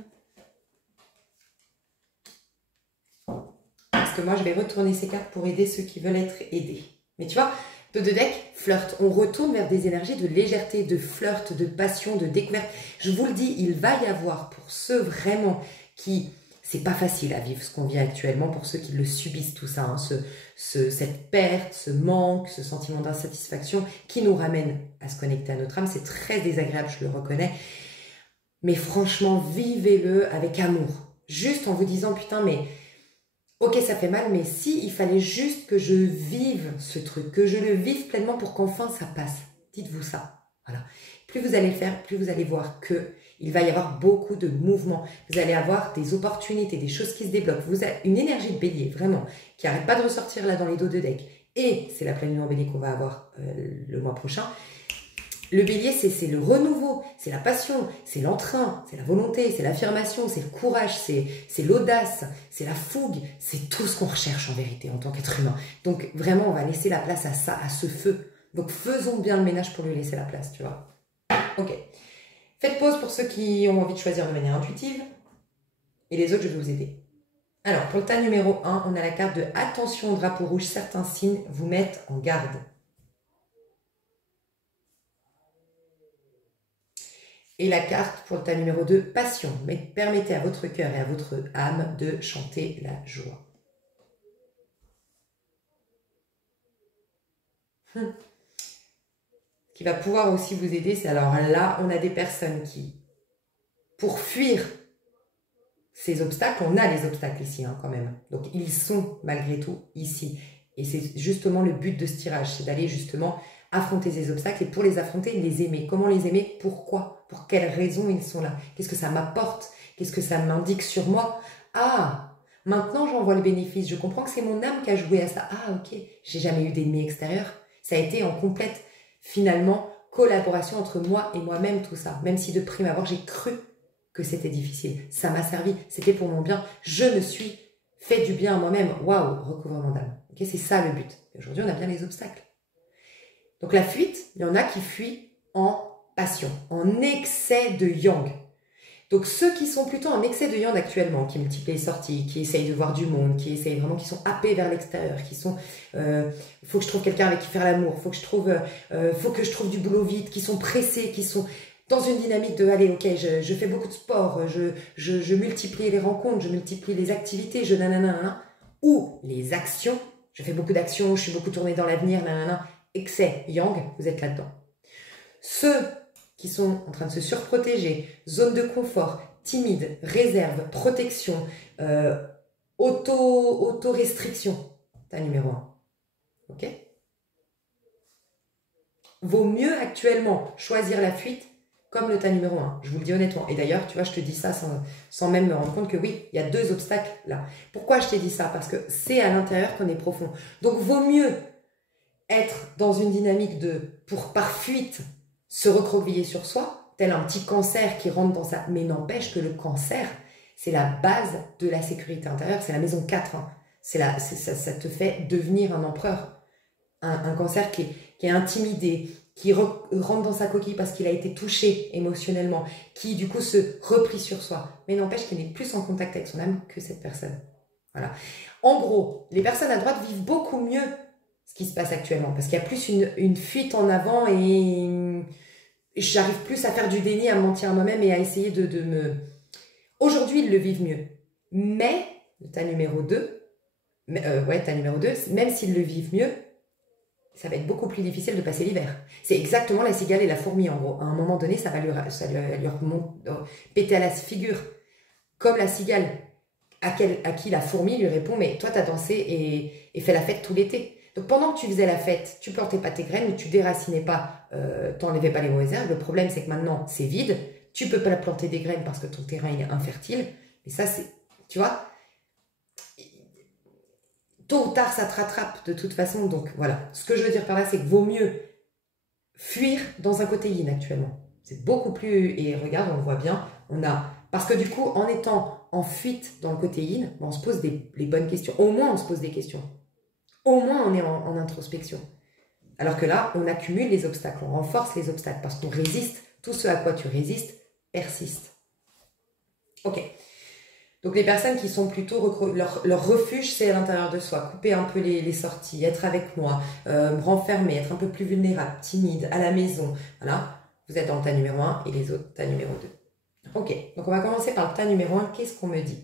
Parce que moi, je vais retourner ces cartes pour aider ceux qui veulent être aidés. Mais tu vois, de deck, flirt. On retourne vers des énergies de légèreté, de flirt, de passion, de découverte. Je vous le dis, il va y avoir pour ceux vraiment qui... C'est pas facile à vivre ce qu'on vit actuellement pour ceux qui le subissent tout ça, hein, cette perte, ce manque, ce sentiment d'insatisfaction qui nous ramène à se connecter à notre âme. C'est très désagréable, je le reconnais. Mais franchement, vivez-le avec amour. Juste en vous disant, putain, mais ok, ça fait mal, mais si il fallait juste que je vive ce truc, que je le vive pleinement pour qu'enfin ça passe. Dites-vous ça. Voilà. Plus vous allez le faire, plus vous allez voir que il va y avoir beaucoup de mouvements. Vous allez avoir des opportunités, des choses qui se débloquent. Vous avez une énergie de bélier, vraiment, qui n'arrête pas de ressortir là dans les dos de deck. Et c'est la pleine lune en bélier qu'on va avoir le mois prochain. Le bélier, c'est le renouveau, c'est la passion, c'est l'entrain, c'est la volonté, c'est l'affirmation, c'est le courage, c'est l'audace, c'est la fougue. C'est tout ce qu'on recherche en vérité en tant qu'être humain. Donc vraiment, on va laisser la place à ça, à ce feu. Donc faisons bien le ménage pour lui laisser la place, tu vois. Ok. Faites pause pour ceux qui ont envie de choisir de manière intuitive. Et les autres, je vais vous aider. Alors, pour le tas numéro 1, on a la carte de « Attention au drapeau rouge, certains signes vous mettent en garde ». Et la carte pour le tas numéro 2, « Passion ». Mais permettez à votre cœur et à votre âme de chanter la joie. Qui va pouvoir aussi vous aider, c'est alors là, on a des personnes qui, pour fuir ces obstacles, on a les obstacles ici hein, quand même, donc ils sont malgré tout ici, et c'est justement le but de ce tirage, c'est d'aller justement affronter ces obstacles, et pour les affronter, les aimer. Comment les aimer? Pourquoi? Pour quelles raisons ils sont là? Qu'est-ce que ça m'apporte? Qu'est-ce que ça m'indique sur moi? Ah, maintenant j'en vois le bénéfice, je comprends que c'est mon âme qui a joué à ça. Ah ok, j'ai jamais eu d'ennemi extérieur, ça a été en complète finalement, collaboration entre moi et moi-même, tout ça. Même si de prime abord, j'ai cru que c'était difficile. Ça m'a servi, c'était pour mon bien. Je me suis fait du bien à moi-même. Waouh, recouvrement d'âme. Okay, c'est ça le but. Et aujourd'hui, on a bien les obstacles. Donc la fuite, il y en a qui fuient en passion, en excès de yang. Donc ceux qui sont plutôt en excès de yang actuellement, qui multiplient les sorties, qui essayent de voir du monde, qui essayent vraiment, qui sont happés vers l'extérieur, qui sont faut que je trouve quelqu'un avec qui faire l'amour, faut que je trouve du boulot vite, qui sont pressés, qui sont dans une dynamique de allez ok, je fais beaucoup de sport, je multiplie les rencontres, je multiplie les activités, je nanana, ou les actions, je fais beaucoup d'actions, je suis beaucoup tournée dans l'avenir, nanana, excès yang, vous êtes là-dedans. Ceux qui sont en train de se surprotéger, zone de confort, timide, réserve, protection, auto-restriction. Tas numéro 1. Ok? Vaut mieux actuellement choisir la fuite comme le tas numéro 1. Je vous le dis honnêtement. Et d'ailleurs, tu vois, je te dis ça sans même me rendre compte que oui, il y a deux obstacles là. Pourquoi je t'ai dit ça? Parce que c'est à l'intérieur qu'on est profond. Donc, vaut mieux être dans une dynamique par fuite, se recroqueviller sur soi, tel un petit cancer qui rentre dans ça. Mais n'empêche que le cancer, c'est la base de la sécurité intérieure, c'est la maison 4. Hein. Ça te fait devenir un empereur. Un cancer qui est intimidé, qui rentre dans sa coquille parce qu'il a été touché émotionnellement, qui du coup se replie sur soi. Mais n'empêche qu'il est plus en contact avec son âme que cette personne. Voilà. En gros, les personnes à droite vivent beaucoup mieux ce qui se passe actuellement, parce qu'il y a plus une fuite en avant et j'arrive plus à faire du déni, à me mentir à moi-même et à essayer de me... Aujourd'hui, ils le vivent mieux. Mais, le tas numéro 2, tas numéro 2, même s'ils le vivent mieux, ça va être beaucoup plus difficile de passer l'hiver. C'est exactement la cigale et la fourmi, en gros. À un moment donné, ça va lui péter à la figure. Comme la cigale, à qui la fourmi lui répond, mais toi, t'as dansé et fait la fête tout l'été. Donc pendant que tu faisais la fête, tu plantais pas tes graines, ou tu déracinais pas, t'enlevais pas les mauvaises herbes. Le problème, c'est que maintenant, c'est vide. Tu peux pas planter des graines parce que ton terrain il est infertile. Mais ça, c'est, tu vois, tôt ou tard, ça te rattrape de toute façon. Donc voilà, ce que je veux dire par là, c'est qu'il vaut mieux fuir dans un côté yin actuellement. C'est beaucoup plus, et regarde, on le voit bien, parce que du coup, en étant en fuite dans le côté yin, on se pose les bonnes questions. Au moins, on se pose des questions. Au moins, on est en introspection. Alors que là, on accumule les obstacles, on renforce les obstacles parce qu'on résiste. Tout ce à quoi tu résistes persiste. Ok. Donc les personnes qui sont plutôt, leur refuge, c'est à l'intérieur de soi. Couper un peu les sorties, être avec moi, me renfermer, être un peu plus vulnérable, timide, à la maison. Voilà, vous êtes dans le tas numéro 1 et les autres, tas numéro 2. Ok, donc on va commencer par le tas numéro 1. Qu'est-ce qu'on me dit?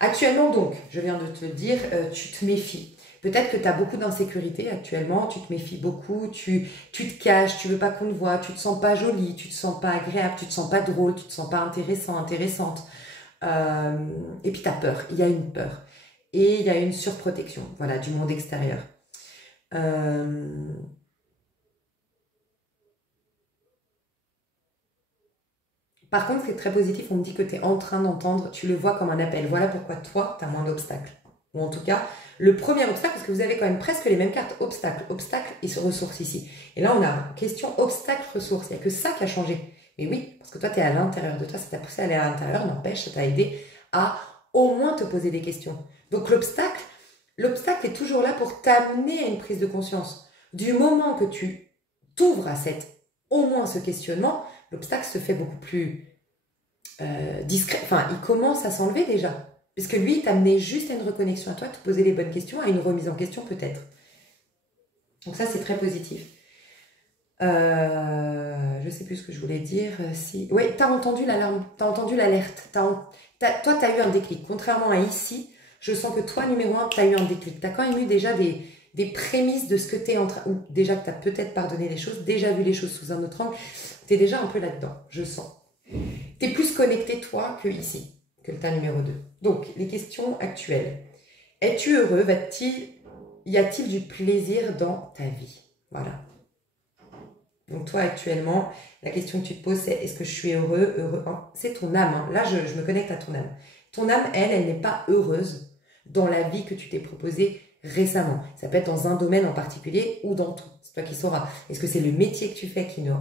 Actuellement donc, je viens de te le dire, tu te méfies. Peut-être que tu as beaucoup d'insécurité actuellement, tu te méfies beaucoup, tu te caches, tu veux pas qu'on te voit, tu te sens pas jolie, tu te sens pas agréable, tu te sens pas drôle, tu te sens pas intéressant, intéressante. Et puis tu as peur, il y a une peur. Et il y a une surprotection, voilà, du monde extérieur. Par contre, c'est très positif, on me dit que tu es en train d'entendre, tu le vois comme un appel. Voilà pourquoi toi, tu as moins d'obstacles. Ou en tout cas, le premier obstacle, parce que vous avez quand même presque les mêmes cartes, obstacle, obstacle et ressources ici. Et là, on a question obstacle, ressources. Il n'y a que ça qui a changé. Mais oui, parce que toi, tu es à l'intérieur de toi, ça t'a poussé à aller à l'intérieur, n'empêche, ça t'a aidé à au moins te poser des questions. Donc l'obstacle est toujours là pour t'amener à une prise de conscience. Du moment que tu t'ouvres à au moins ce questionnement, l'obstacle se fait beaucoup plus discret. Enfin, il commence à s'enlever déjà. Puisque lui, il t'amenait juste à une reconnexion à toi, te poser les bonnes questions, à une remise en question peut-être. Donc ça, c'est très positif. Je sais plus ce que je voulais dire. Si... Oui, tu as entendu l'alarme, tu as entendu l'alerte. Toi, tu as eu un déclic. Contrairement à ici, je sens que toi, numéro 1, tu as eu un déclic. Tu as quand même eu déjà des prémices de ce que tu es en train... Ou déjà que tu as peut-être pardonné les choses, déjà vu les choses sous un autre angle. Tu es déjà un peu là-dedans, je sens. Tu es plus connecté, toi, que ici, que le tas numéro 2. Donc, les questions actuelles. Es-tu heureux? Y a-t-il du plaisir dans ta vie? Voilà. Donc toi, actuellement, la question que tu te poses, c'est est-ce que je suis heureux? C'est ton âme. Hein. Là, je me connecte à ton âme. Ton âme, elle n'est pas heureuse dans la vie que tu t'es proposée récemment. Ça peut être dans un domaine en particulier ou dans tout. C'est toi qui sauras. Est-ce que c'est le métier que tu fais qui ne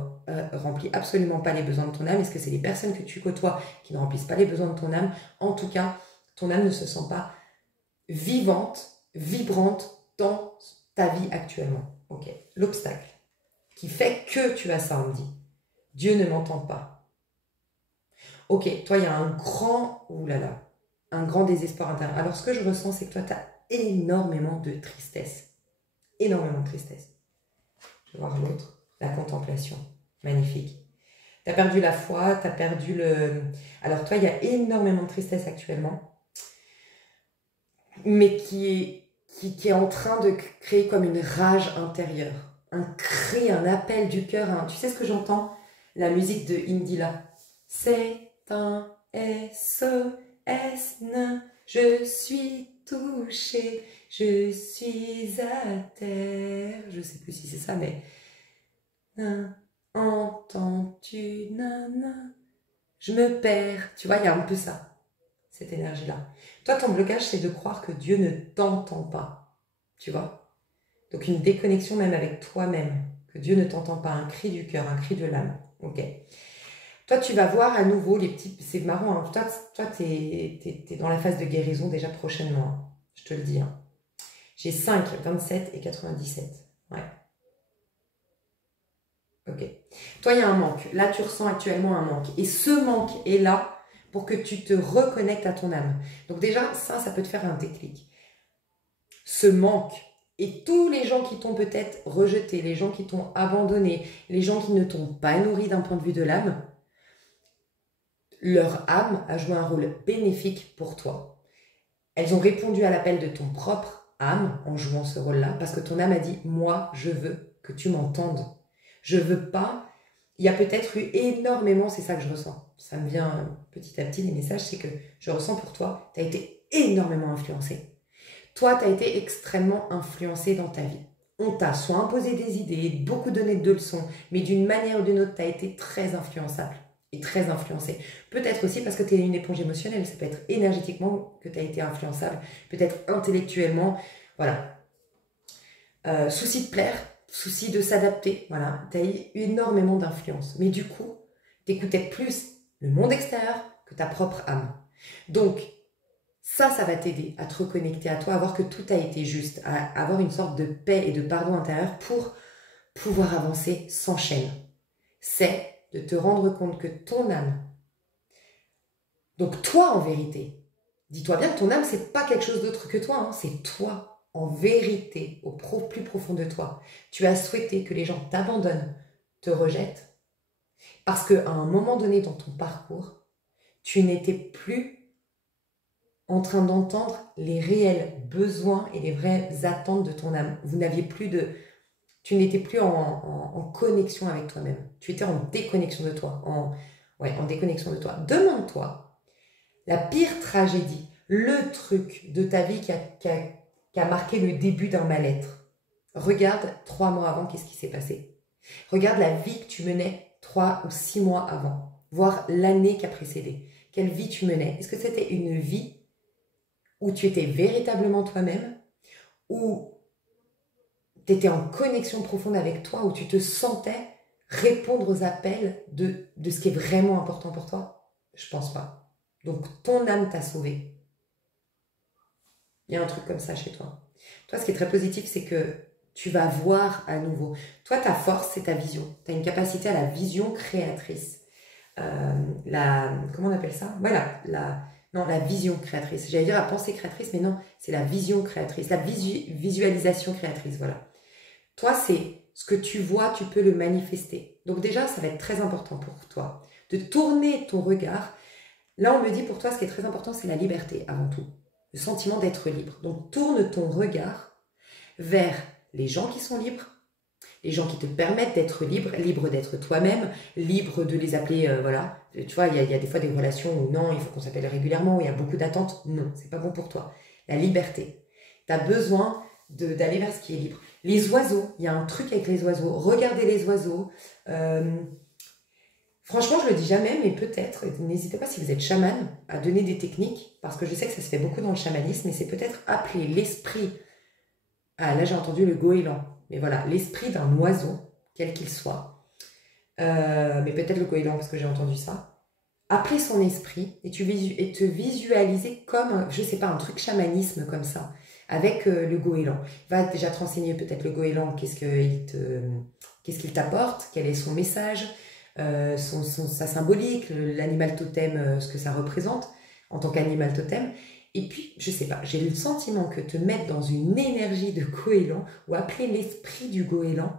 remplit absolument pas les besoins de ton âme? Est-ce que c'est les personnes que tu côtoies qui ne remplissent pas les besoins de ton âme? En tout cas, ton âme ne se sent pas vivante, vibrante dans ta vie actuellement. Ok. L'obstacle qui fait que tu as ça, on me dit. Dieu ne m'entend pas. Ok, toi, il y a un grand, un grand désespoir intérieur. Alors, ce que je ressens, c'est que toi, tu as énormément de tristesse. Énormément de tristesse. Je vais voir l'autre. La contemplation. Magnifique. Tu as perdu la foi, tu as perdu le... Alors, toi, il y a énormément de tristesse actuellement. Mais qui est en train de créer comme une rage intérieure. Un cri, un appel du cœur. Tu sais ce que j'entends? La musique de Indila. C'est un SOS, je suis touchée, je suis à terre. Je sais plus si c'est ça, mais... Entends-tu, je me perds. Tu vois, il y a un peu ça, cette énergie-là. Toi, ton blocage, c'est de croire que Dieu ne t'entend pas. Tu vois? Donc une déconnexion même avec toi-même, que Dieu ne t'entend pas, un cri du cœur, un cri de l'âme. Ok. Toi, tu vas voir à nouveau les petits... C'est marrant, hein. Toi t'es dans la phase de guérison déjà prochainement. Hein. Je te le dis. Hein. J'ai 5, 27 et 97. Ouais. Ok. Toi, il y a un manque. Là, tu ressens actuellement un manque. Et ce manque est là pour que tu te reconnectes à ton âme. Donc déjà, ça peut te faire un déclic. Ce manque... Et tous les gens qui t'ont peut-être rejeté, les gens qui t'ont abandonné, les gens qui ne t'ont pas nourri d'un point de vue de l'âme, leur âme a joué un rôle bénéfique pour toi. Elles ont répondu à l'appel de ton propre âme en jouant ce rôle-là, parce que ton âme a dit « Moi, je veux que tu m'entendes. Je veux pas... » Il y a peut-être eu énormément, c'est ça que je ressens. Ça me vient petit à petit, les messages, c'est que je ressens pour toi, tu as été énormément influencé. Toi, tu as été extrêmement influencé dans ta vie. On t'a soit imposé des idées, beaucoup donné de leçons, mais d'une manière ou d'une autre, tu as été très influençable et très influencé. Peut-être aussi parce que tu es une éponge émotionnelle, ça peut être énergétiquement que tu as été influençable, peut-être intellectuellement, voilà. Souci de plaire, souci de s'adapter, voilà. Tu as eu énormément d'influence. Mais du coup, tu écoutais plus le monde extérieur que ta propre âme. Donc, ça va t'aider à te reconnecter à toi, à voir que tout a été juste, à avoir une sorte de paix et de pardon intérieur pour pouvoir avancer sans chaîne. C'est de te rendre compte que ton âme, donc toi en vérité, dis-toi bien que ton âme, c'est pas quelque chose d'autre que toi, hein, c'est toi en vérité, au plus profond de toi. Tu as souhaité que les gens t'abandonnent, te rejettent, parce qu'à un moment donné dans ton parcours, tu n'étais plus en train d'entendre les réels besoins et les vraies attentes de ton âme. Tu n'étais plus en connexion avec toi-même. Tu étais en déconnexion de toi. En déconnexion de toi. Demande-toi la pire tragédie, le truc de ta vie qui a marqué le début d'un mal-être. Regarde 3 mois avant, qu'est-ce qui s'est passé. Regarde la vie que tu menais 3 ou 6 mois avant, voire l'année qui a précédé. Quelle vie tu menais? Est-ce que c'était une vie où tu étais véritablement toi-même, où tu étais en connexion profonde avec toi, où tu te sentais répondre aux appels de ce qui est vraiment important pour toi? Je pense pas. Donc ton âme t'a sauvé. Il y a un truc comme ça chez toi. Toi, ce qui est très positif, c'est que tu vas voir à nouveau. Toi, ta force, c'est ta vision. Tu as une capacité à la vision créatrice. Comment on appelle ça? Voilà, la vision créatrice. J'allais dire la pensée créatrice, mais non, c'est la vision créatrice, la visualisation créatrice, voilà. Toi, c'est ce que tu vois, tu peux le manifester. Donc déjà, ça va être très important pour toi de tourner ton regard. Là, on me dit pour toi, ce qui est très important, c'est la liberté avant tout. Le sentiment d'être libre. Donc, tourne ton regard vers les gens qui sont libres, les gens qui te permettent d'être libre, libre d'être toi-même, libre de les appeler, voilà. Tu vois, il y a des fois des relations où non, il faut qu'on s'appelle régulièrement, où il y a beaucoup d'attentes. Non, c'est pas bon pour toi. La liberté. Tu as besoin d'aller vers ce qui est libre. Les oiseaux, il y a un truc avec les oiseaux. Regardez les oiseaux. Franchement, je le dis jamais, mais peut-être, n'hésitez pas si vous êtes chaman à donner des techniques, parce que je sais que ça se fait beaucoup dans le chamanisme, et c'est peut-être appeler l'esprit. Ah, là j'ai entendu le goéland. Mais voilà, l'esprit d'un oiseau, quel qu'il soit. Mais peut-être le goéland, parce que j'ai entendu ça. Appeler son esprit et te visualiser comme, je sais pas, un truc chamanisme comme ça, avec le goéland. Va déjà te renseigner peut-être le goéland, qu'est-ce qu'il t'apporte, quel est son message, sa symbolique, l'animal totem, ce que ça représente en tant qu'animal totem. Et puis, je sais pas, j'ai le sentiment que te mettre dans une énergie de goéland ou appeler l'esprit du goéland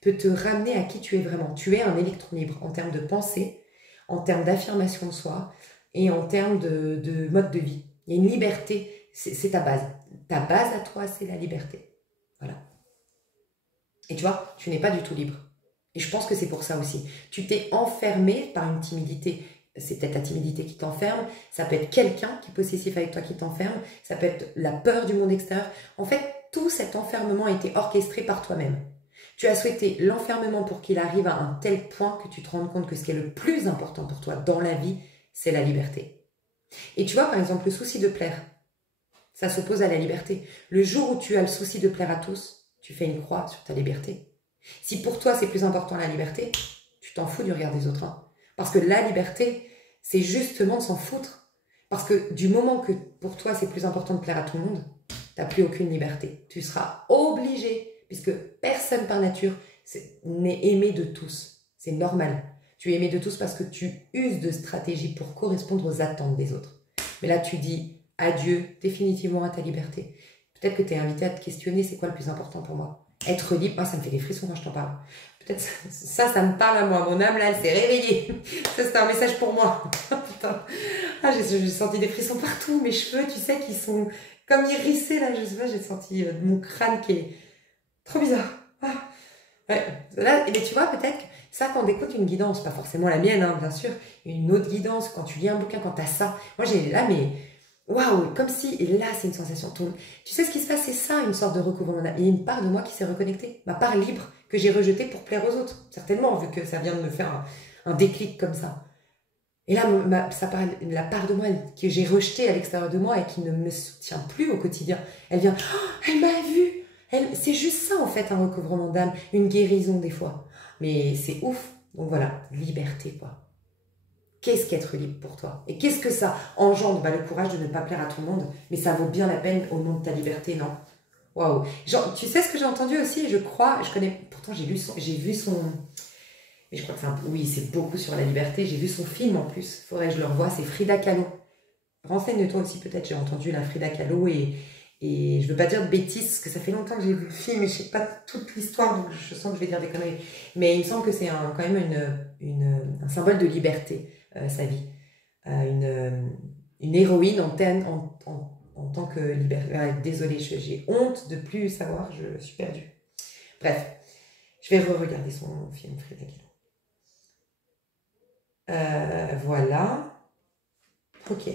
peut te ramener à qui tu es vraiment. Tu es un électron libre en termes de pensée, en termes d'affirmation de soi et en termes de mode de vie. Il y a une liberté, c'est ta base. Ta base à toi, c'est la liberté. Voilà. Et tu vois, tu n'es pas du tout libre. Et je pense que c'est pour ça aussi. Tu t'es enfermé par une timidité. C'est peut-être ta timidité qui t'enferme. Ça peut être quelqu'un qui est possessif avec toi qui t'enferme. Ça peut être la peur du monde extérieur. En fait, tout cet enfermement a été orchestré par toi-même. Tu as souhaité l'enfermement pour qu'il arrive à un tel point que tu te rendes compte que ce qui est le plus important pour toi dans la vie, c'est la liberté. Et tu vois, par exemple, le souci de plaire, ça s'oppose à la liberté. Le jour où tu as le souci de plaire à tous, tu fais une croix sur ta liberté. Si pour toi, c'est plus important la liberté, tu t'en fous du regard des autres. Hein. Parce que la liberté, c'est justement de s'en foutre. Parce que du moment que pour toi, c'est plus important de plaire à tout le monde, tu n'as plus aucune liberté. Tu seras obligé, puisque personne par nature n'est aimé de tous. C'est normal. Tu es aimé de tous parce que tu uses de stratégies pour correspondre aux attentes des autres. Mais là, tu dis adieu définitivement à ta liberté. Peut-être que tu es invité à te questionner, c'est quoi le plus important pour moi? Être libre, moi, ça me fait des frissons quand je t'en parle. Peut-être ça me parle à moi. Mon âme, là, elle s'est réveillée. Ça, c'est un message pour moi. Putain. Ah, j'ai senti des frissons partout. Mes cheveux, tu sais, qui sont comme hérissés, là. Je sais pas, j'ai senti mon crâne qui est trop bizarre. Ah. Ouais. Là, mais tu vois, peut-être, ça, quand on écoute une guidance, pas forcément la mienne, hein, bien sûr, une autre guidance, quand tu lis un bouquin, quand tu as ça. Moi, j'ai là, mais waouh, comme si, et là, c'est une sensation. Tu sais ce qui se passe, c'est ça, une sorte de recouvrement d'âme. Il y a une part de moi qui s'est reconnectée, ma part libre, que j'ai rejetée pour plaire aux autres. Certainement, vu que ça vient de me faire un déclic comme ça. Et là, la part de moi que j'ai rejetée à l'extérieur de moi et qui ne me soutient plus au quotidien, elle vient, oh, elle m'a vue. C'est juste ça, en fait, un recouvrement d'âme, une guérison des fois. Mais c'est ouf. Donc voilà, liberté, quoi. Qu'est-ce qu'être libre pour toi? Et qu'est-ce que ça engendre? Bah, le courage de ne pas plaire à tout le monde, mais ça vaut bien la peine au nom de ta liberté, non? Waouh! Genre, tu sais ce que j'ai entendu aussi? Je crois, je connais, pourtant j'ai vu son, mais je crois que c'est un peu, oui, c'est beaucoup sur la liberté. J'ai vu son film en plus, faudrait que je le revoie, c'est Frida Kahlo. Renseigne-toi aussi peut-être, j'ai entendu la Frida Kahlo et je veux pas dire de bêtises, parce que ça fait longtemps que j'ai vu le film et je sais pas toute l'histoire, donc je sens que je vais dire des conneries. Mais il me semble que c'est quand même un symbole de liberté, sa vie. Une héroïne en tant que liberté. Désolée, j'ai honte de plus savoir, je suis perdue. Bref, je vais re-regarder son film Frida Kahlo. Voilà. Ok.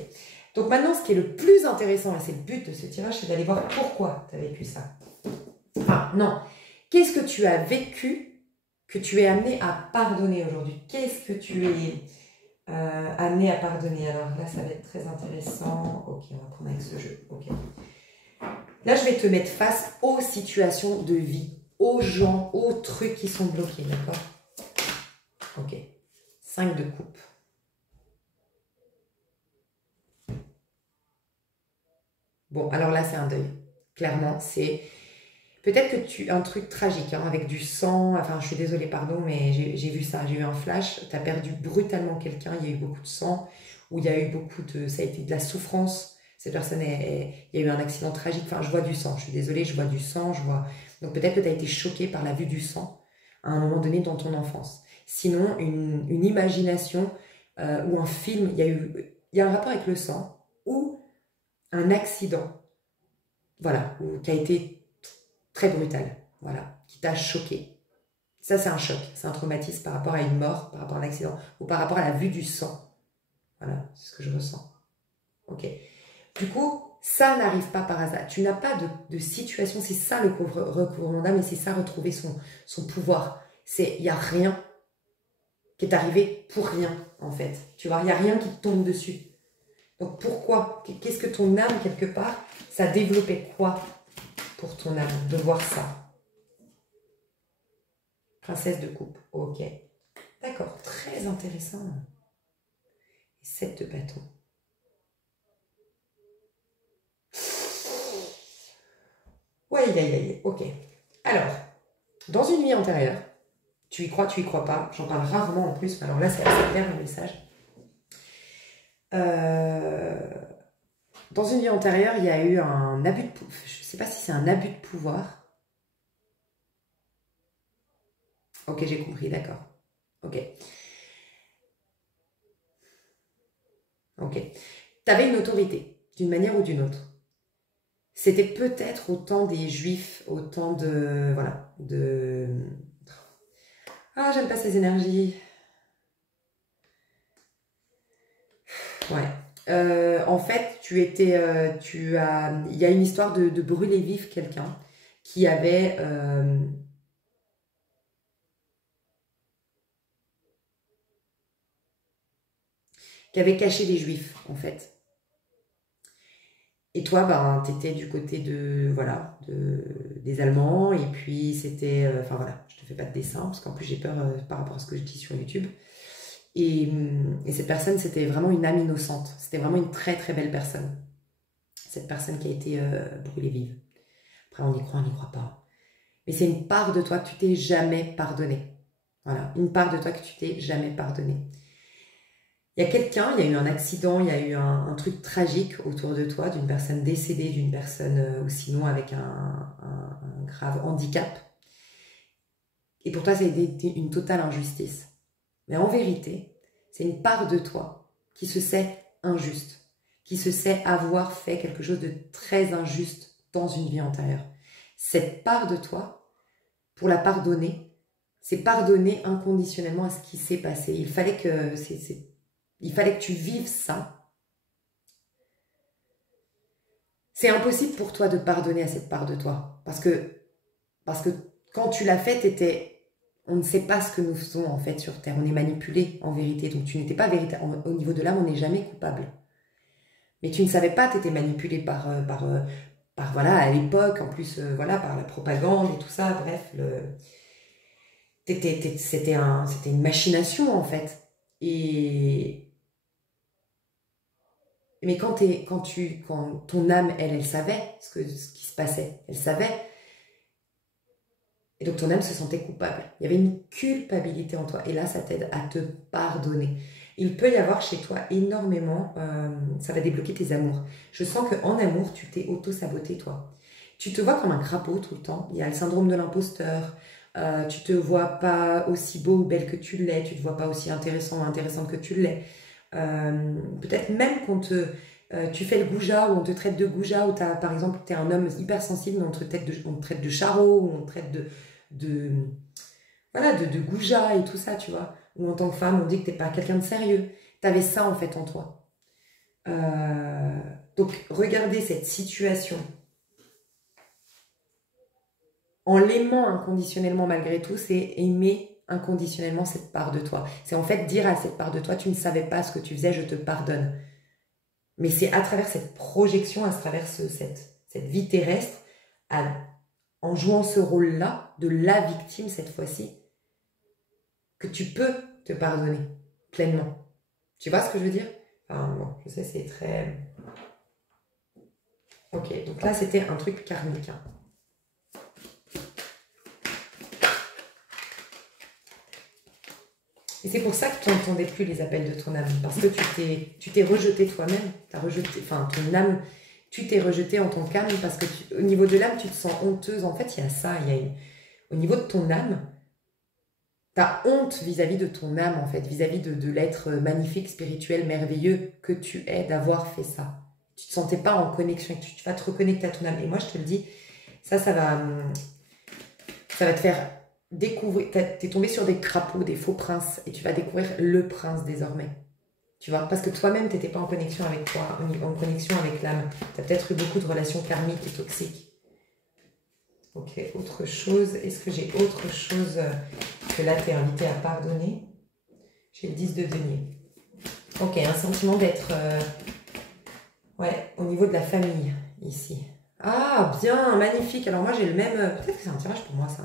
Donc maintenant, ce qui est le plus intéressant, et c'est le but de ce tirage, c'est d'aller voir pourquoi tu as vécu ça. Enfin, non. Qu'est-ce que tu as vécu que tu es amené à pardonner aujourd'hui? Qu'est-ce que tu es amené à pardonner? Alors là, ça va être très intéressant. Ok, on va prendre avec ce jeu. Ok. Là, je vais te mettre face aux situations de vie, aux gens, aux trucs qui sont bloqués, d'accord? Ok. 5 de coupe. Bon, alors là, c'est un deuil. Clairement, c'est peut-être que un truc tragique, hein, avec du sang. Enfin, je suis désolée, pardon, mais j'ai vu ça. J'ai eu un flash. Tu as perdu brutalement quelqu'un. Il y a eu beaucoup de sang. Ou il y a eu ça a été de la souffrance. Cette personne, il y a eu un accident tragique. Enfin, je vois du sang. Je suis désolée, je vois du sang. Donc peut-être que tu as été choqué par la vue du sang à un moment donné dans ton enfance. Sinon, une imagination ou un film, il y a un rapport avec le sang ou un accident, voilà, qui a été très brutal, voilà, qui t'a choqué. Ça, c'est un choc, c'est un traumatisme par rapport à une mort, par rapport à un accident, ou par rapport à la vue du sang. Voilà, c'est ce que je ressens. Ok. Du coup, ça n'arrive pas par hasard. Tu n'as pas de situation, c'est ça le recouvrement d'âme, et c'est ça retrouver son pouvoir. Il n'y a rien qui est arrivé pour rien, en fait. Tu vois, il n'y a rien qui te tombe dessus. Donc pourquoi? Qu'est-ce que ton âme, quelque part, ça développait quoi pour ton âme de voir ça? Princesse de coupe, ok. D'accord, très intéressant. 7 de bâton. Ouais, ok. Alors, dans une vie antérieure, tu y crois pas, j'en parle rarement en plus, mais alors là c'est assez clair le message. Dans une vie antérieure, il y a eu un abus de pouvoir. Je ne sais pas si c'est un abus de pouvoir. Ok, j'ai compris, d'accord. Ok. Ok. Tu avais une autorité, d'une manière ou d'une autre. C'était peut-être au temps des Juifs, au temps de... Voilà, de... Ah, j'aime pas ces énergies. Ouais. En fait, il y a une histoire de brûler vif quelqu'un qui avait... qui avait caché les Juifs, en fait. Et toi, ben, tu étais du côté des Allemands, et puis c'était... Enfin voilà, je te fais pas de dessin, parce qu'en plus j'ai peur par rapport à ce que je dis sur YouTube. Et cette personne, c'était vraiment une âme innocente. C'était vraiment une très très belle personne. Cette personne qui a été brûlée vive. Après, on y croit, on n'y croit pas. Mais c'est une part de toi que tu t'es jamais pardonné. Voilà, une part de toi que tu t'es jamais pardonné. Il y a quelqu'un, il y a eu un accident, il y a eu un truc tragique autour de toi, d'une personne décédée, d'une personne ou sinon avec un grave handicap. Et pour toi, ça a été une totale injustice. Mais en vérité, c'est une part de toi qui se sait injuste, qui se sait avoir fait quelque chose de très injuste dans une vie antérieure. Cette part de toi, pour la pardonner, c'est pardonner inconditionnellement à ce qui s'est passé. Il fallait que tu vives ça. C'est impossible pour toi de pardonner à cette part de toi. Parce que quand tu l'as fait, on ne sait pas ce que nous faisons en fait sur Terre. On est manipulé en vérité. Donc tu n'étais pas véritable. Au niveau de l'âme, on n'est jamais coupable. Mais tu ne savais pas, tu étais manipulé par voilà, à l'époque, en plus, voilà, par la propagande et tout ça. Bref, c'était une machination en fait. Et Mais quand ton âme, elle savait ce qui se passait, elle savait. Et donc ton âme se sentait coupable. Il y avait une culpabilité en toi. Et là, ça t'aide à te pardonner. Il peut y avoir chez toi énormément, ça va débloquer tes amours. Je sens qu'en amour, tu t'es auto-saboté, toi. Tu te vois comme un crapaud tout le temps. Il y a le syndrome de l'imposteur. Tu te vois pas aussi beau ou belle que tu l'es. Tu te vois pas aussi intéressant ou intéressante que tu l'es. Peut-être même tu fais le goujat ou on te traite de goujat ou par exemple, tu es un homme hypersensible, mais on te traite de charreau ou on te traite voilà, de goujat et tout ça, tu vois. Ou en tant que femme, on dit que t'es pas quelqu'un de sérieux. Tu avais ça en fait en toi. Donc, regardez cette situation en l'aimant inconditionnellement malgré tout, c'est aimer inconditionnellement cette part de toi. C'est en fait dire à cette part de toi, tu ne savais pas ce que tu faisais, je te pardonne. Mais c'est à travers cette projection, à travers cette vie terrestre, en jouant ce rôle-là, de la victime cette fois-ci, que tu peux te pardonner pleinement. Tu vois ce que je veux dire? Enfin, bon, je sais, c'est très... Ok, donc là, c'était un truc karmique. Hein. Et c'est pour ça que tu n'entendais plus les appels de ton âme. Parce que tu t'es rejeté toi-même. Enfin, ton âme, tu t'es rejeté en tant qu'âme parce que au niveau de l'âme, tu te sens honteuse. En fait, il y a ça. Au niveau de ton âme, tu as honte vis-à-vis de ton âme, en fait, vis-à-vis de l'être magnifique, spirituel, merveilleux que tu es d'avoir fait ça. Tu ne te sentais pas en connexion. Tu vas te reconnecter à ton âme. Et moi, je te le dis, ça va te faire... découvrir, t'es tombé sur des crapauds, des faux princes, et tu vas découvrir le prince désormais. Tu vois, parce que toi-même, tu n'étais pas en connexion avec toi, en connexion avec l'âme. Tu as peut-être eu beaucoup de relations karmiques et toxiques. Ok, autre chose. Est-ce que j'ai autre chose que là, tu es invité à pardonner? J'ai le 10 de denier. Ok, un sentiment d'être... ouais, au niveau de la famille, ici. Ah, bien, magnifique. Alors moi, j'ai le même... peut-être que c'est un tirage pour moi, ça.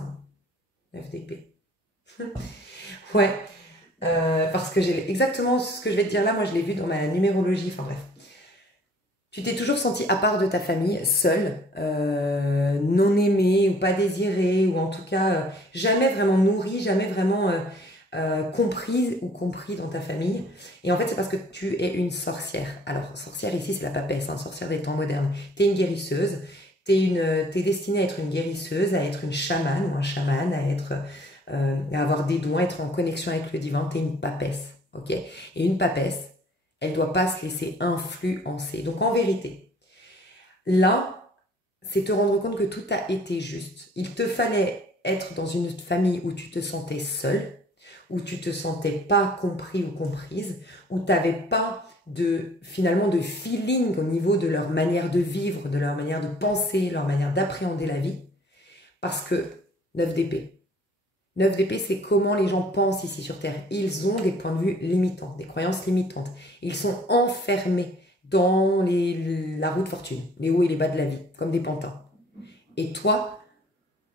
9 d'épée. Ouais, parce que j'ai exactement ce que je vais te dire là, moi je l'ai vu dans ma numérologie, enfin bref. Tu t'es toujours senti à part de ta famille, seule, non aimée ou pas désirée, ou en tout cas jamais vraiment nourrie, jamais vraiment comprise ou compris dans ta famille. Et en fait c'est parce que tu es une sorcière. Alors sorcière ici c'est la papesse, hein, sorcière des temps modernes. Tu es une guérisseuse, t'es destinée à être une guérisseuse, à être une chamane ou un chaman, à avoir des dons, à être en connexion avec le divin. Tu es une papesse, ok? Et une papesse, elle ne doit pas se laisser influencer. Donc en vérité, là, c'est te rendre compte que tout a été juste. Il te fallait être dans une famille où tu te sentais seule, où tu te sentais pas compris ou comprise, où tu n'avais pas finalement de feeling au niveau de leur manière de vivre, de leur manière de penser, leur manière d'appréhender la vie. Parce que 9 d'épée. 9 d'épée, c'est comment les gens pensent ici sur Terre. Ils ont des points de vue limitants, des croyances limitantes. Ils sont enfermés dans la roue de fortune, les hauts et les bas de la vie, comme des pantins. Et toi,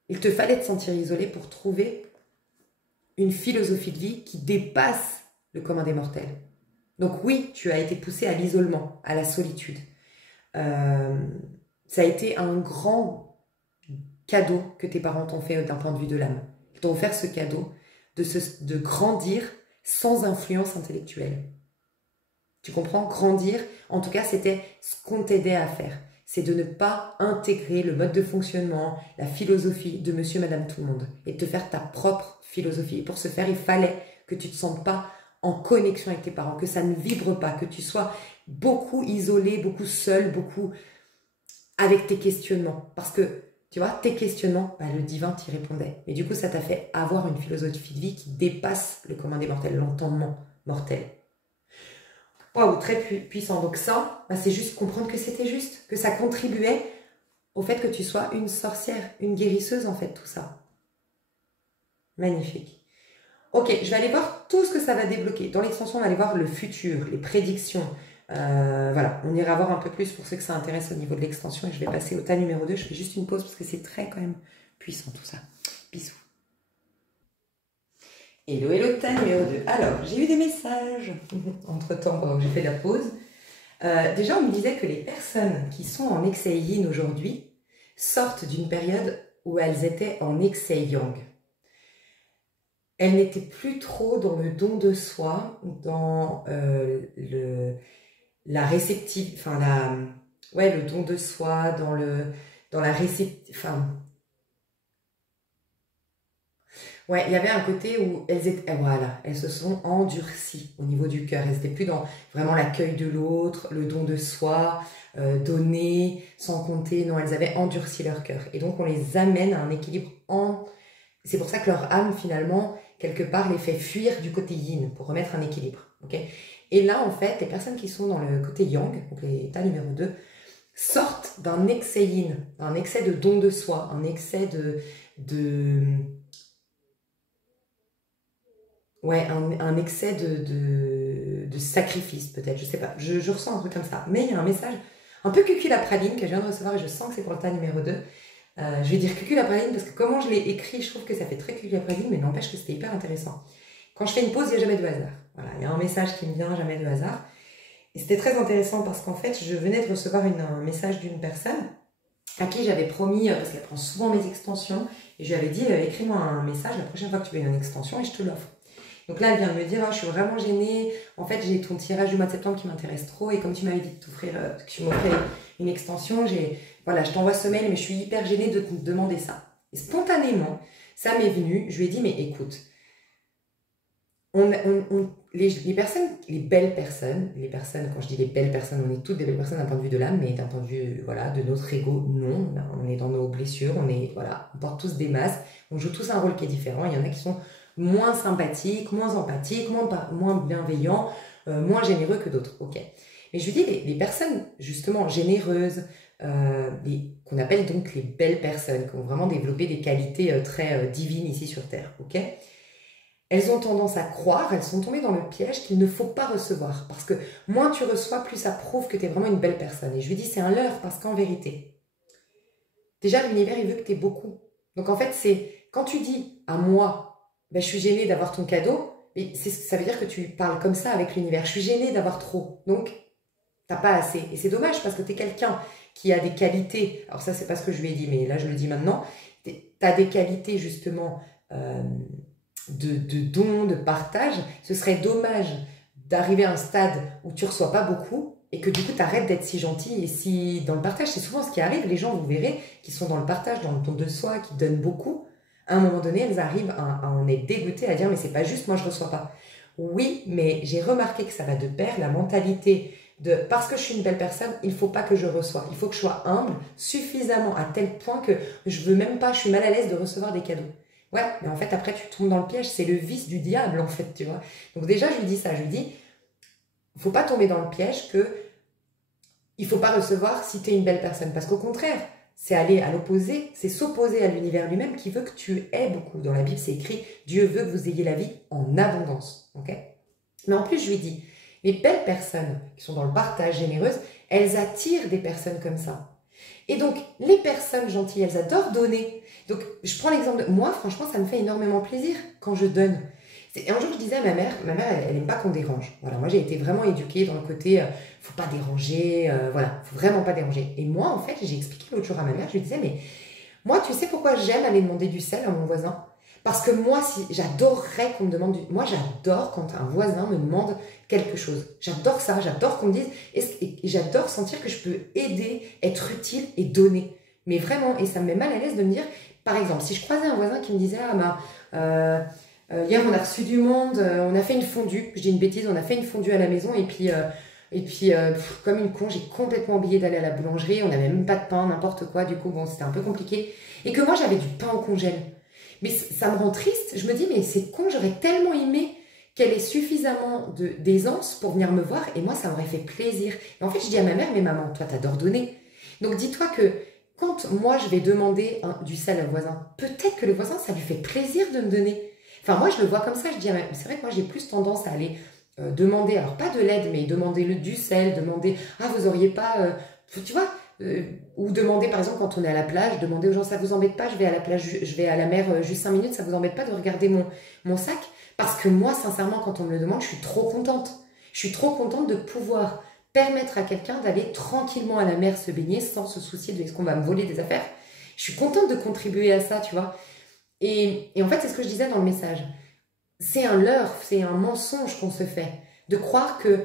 il te fallait te sentir isolé pour trouver une philosophie de vie qui dépasse le commun des mortels. Donc oui, tu as été poussé à l'isolement, à la solitude. Ça a été un grand cadeau que tes parents t'ont fait d'un point de vue de l'âme. Ils t'ont offert ce cadeau de grandir sans influence intellectuelle. Tu comprends? Grandir, en tout cas, c'était ce qu'on t'aidait à faire. C'est de ne pas intégrer le mode de fonctionnement, la philosophie de monsieur, madame, tout le monde. Et de te faire ta propre philosophie. Et pour ce faire, il fallait que tu ne te sentes pas en connexion avec tes parents, que ça ne vibre pas, que tu sois beaucoup isolé, beaucoup seul, beaucoup avec tes questionnements. Parce que, tu vois, tes questionnements, le divin t'y répondait. Mais du coup, ça t'a fait avoir une philosophie de vie qui dépasse le commun des mortels, l'entendement mortel. Waouh, très puissant. Donc ça, c'est juste comprendre que c'était juste, que ça contribuait au fait que tu sois une sorcière, une guérisseuse en fait, tout ça. Magnifique. Ok, je vais aller voir tout ce que ça va débloquer. Dans l'extension, on va aller voir le futur, les prédictions. Voilà, on ira voir un peu plus pour ceux que ça intéresse au niveau de l'extension. Et je vais passer au tas numéro 2. Je fais juste une pause parce que c'est très quand même puissant tout ça. Bisous. Hello, hello, tas numéro 2. Alors, j'ai eu des messages entre-temps, j'ai fait la pause. Déjà, on me disait que les personnes qui sont en excès yin aujourd'hui sortent d'une période où elles étaient en excès yang. Elles n'étaient plus trop dans le don de soi, dans la réceptive, enfin ouais, le don de soi, dans la réceptive, enfin, ouais, il y avait un côté où elles étaient, voilà, elles se sont endurcies au niveau du cœur. Elles n'étaient plus dans vraiment l'accueil de l'autre, le don de soi, donner, sans compter. Non, elles avaient endurci leur cœur. Et donc, on les amène à un équilibre C'est pour ça que leur âme, finalement, quelque part, les fait fuir du côté yin pour remettre un équilibre. Okay, et là, en fait, les personnes qui sont dans le côté yang, donc l'état numéro 2, sortent d'un excès yin, un excès de don de soi, un excès ouais, un excès de sacrifice, peut-être, je sais pas. Je ressens un truc comme ça. Mais il y a un message un peu cuculapraline que je viens de recevoir et je sens que c'est pour le tas numéro 2. Je vais dire cuculapraline parce que comment je l'ai écrit, je trouve que ça fait très cuculapraline, mais n'empêche que c'était hyper intéressant. Quand je fais une pause, il n'y a jamais de hasard. Voilà, il y a un message qui me vient, jamais de hasard. Et c'était très intéressant parce qu'en fait, je venais de recevoir un message d'une personne à qui j'avais promis, parce qu'elle prend souvent mes extensions, et je lui avais dit, écris-moi un message la prochaine fois que tu veux une extension et je te l'offre. Donc là, elle vient de me dire, oh, je suis vraiment gênée, en fait, j'ai ton tirage du mois de septembre qui m'intéresse trop, et comme tu m'avais dit que tu m'offrais une extension, voilà, je t'envoie ce mail, mais je suis hyper gênée de te demander ça. Et spontanément, ça m'est venu, je lui ai dit, mais écoute, les personnes, les belles personnes, quand je dis les belles personnes, on est toutes des belles personnes d'un point de vue de l'âme, mais d'un point de vue, voilà, de notre ego, non, on est dans nos blessures, on porte tous des masques, on joue tous un rôle qui est différent, il y en a qui sont moins sympathiques, moins empathiques, moins bienveillants, moins généreux que d'autres, ok. Mais je lui dis, les personnes, justement, généreuses, qu'on appelle donc les belles personnes, qui ont vraiment développé des qualités très divines ici sur Terre, ok. Elles ont tendance à croire, elles sont tombées dans le piège qu'il ne faut pas recevoir. Parce que moins tu reçois, plus ça prouve que tu es vraiment une belle personne. Et je lui dis, c'est un leurre, parce qu'en vérité, déjà l'univers, il veut que tu aies beaucoup. Donc en fait, c'est quand tu dis à moi, ben, je suis gênée d'avoir ton cadeau, mais ça veut dire que tu parles comme ça avec l'univers. Je suis gênée d'avoir trop. Donc, t'as pas assez. Et c'est dommage parce que tu es quelqu'un qui a des qualités. Alors ça, c'est pas ce que je lui ai dit, mais là, je le dis maintenant. Tu as des qualités, justement... de don, de partage, ce serait dommage d'arriver à un stade où tu ne reçois pas beaucoup et que du coup tu arrêtes d'être si gentil et si dans le partage, c'est souvent ce qui arrive, les gens vous verrez qui sont dans le partage, dans le don de soi, qui donnent beaucoup, à un moment donné elles arrivent à en être dégoûtées, à dire mais c'est pas juste, moi je reçois pas. Oui, mais j'ai remarqué que ça va de pair, la mentalité de parce que je suis une belle personne, il faut pas que je reçoive, il faut que je sois humble suffisamment à tel point que je veux même pas, je suis mal à l'aise de recevoir des cadeaux. Ouais, mais en fait, après, tu tombes dans le piège. C'est le vice du diable, en fait, tu vois. Donc déjà, je lui dis ça. Je lui dis, il ne faut pas tomber dans le piège que il ne faut pas recevoir si tu es une belle personne. Parce qu'au contraire, c'est aller à l'opposé. C'est s'opposer à l'univers lui-même qui veut que tu aies beaucoup. Dans la Bible, c'est écrit, Dieu veut que vous ayez la vie en abondance. Okay, mais en plus, je lui dis, les belles personnes qui sont dans le partage généreuse, elles attirent des personnes comme ça. Et donc, les personnes gentilles, elles adorent donner. Donc, je prends l'exemple de... Moi, franchement, ça me fait énormément plaisir quand je donne. Et un jour, je disais à ma mère, elle n'aime pas qu'on dérange. Voilà, moi, j'ai été vraiment éduquée dans le côté, faut pas déranger, voilà, faut vraiment pas déranger. Et moi, en fait, j'ai expliqué l'autre jour à ma mère, je lui disais, mais moi, tu sais pourquoi j'aime aller demander du sel à mon voisin? Parce que moi, j'adorerais qu'on me demande Moi, j'adore quand un voisin me demande quelque chose. J'adore ça, j'adore qu'on me dise... Et j'adore sentir que je peux aider, être utile et donner. Mais vraiment, et ça me met mal à l'aise de me dire... Par exemple, si je croisais un voisin qui me disait « Ah hier, on a reçu du monde, on a fait une fondue. » Je dis une bêtise, on a fait une fondue à la maison et puis comme une con, j'ai complètement oublié d'aller à la boulangerie. On n'avait même pas de pain, n'importe quoi. Du coup, bon, c'était un peu compliqué. Et que moi, j'avais du pain au congèle. Mais ça me rend triste. Je me dis, mais c'est con, j'aurais tellement aimé qu'elle ait suffisamment d'aisance pour venir me voir. Et moi, ça m'aurait fait plaisir. Et en fait, je dis à ma mère, mais maman, toi, t'adores donner. Donc, dis-toi que quand moi, je vais demander du sel à un voisin, peut-être que le voisin, ça lui fait plaisir de me donner. Enfin, moi, je le vois comme ça. Je dis, c'est vrai que moi, j'ai plus tendance à aller demander, alors pas de l'aide, mais demander du sel, demander, ah, vous auriez pas, tu vois, ou demander, par exemple, quand on est à la plage, demander aux gens, ça vous embête pas, je vais à la plage, je vais à la mer juste 5 minutes, ça vous embête pas de regarder mon sac? Parce que moi, sincèrement, quand on me le demande, je suis trop contente. Je suis trop contente de pouvoir permettre à quelqu'un d'aller tranquillement à la mer se baigner sans se soucier de est-ce qu'on va me voler des affaires. Je suis contente de contribuer à ça, tu vois. Et en fait, c'est ce que je disais dans le message. C'est un leurre, c'est un mensonge qu'on se fait. De croire qu'il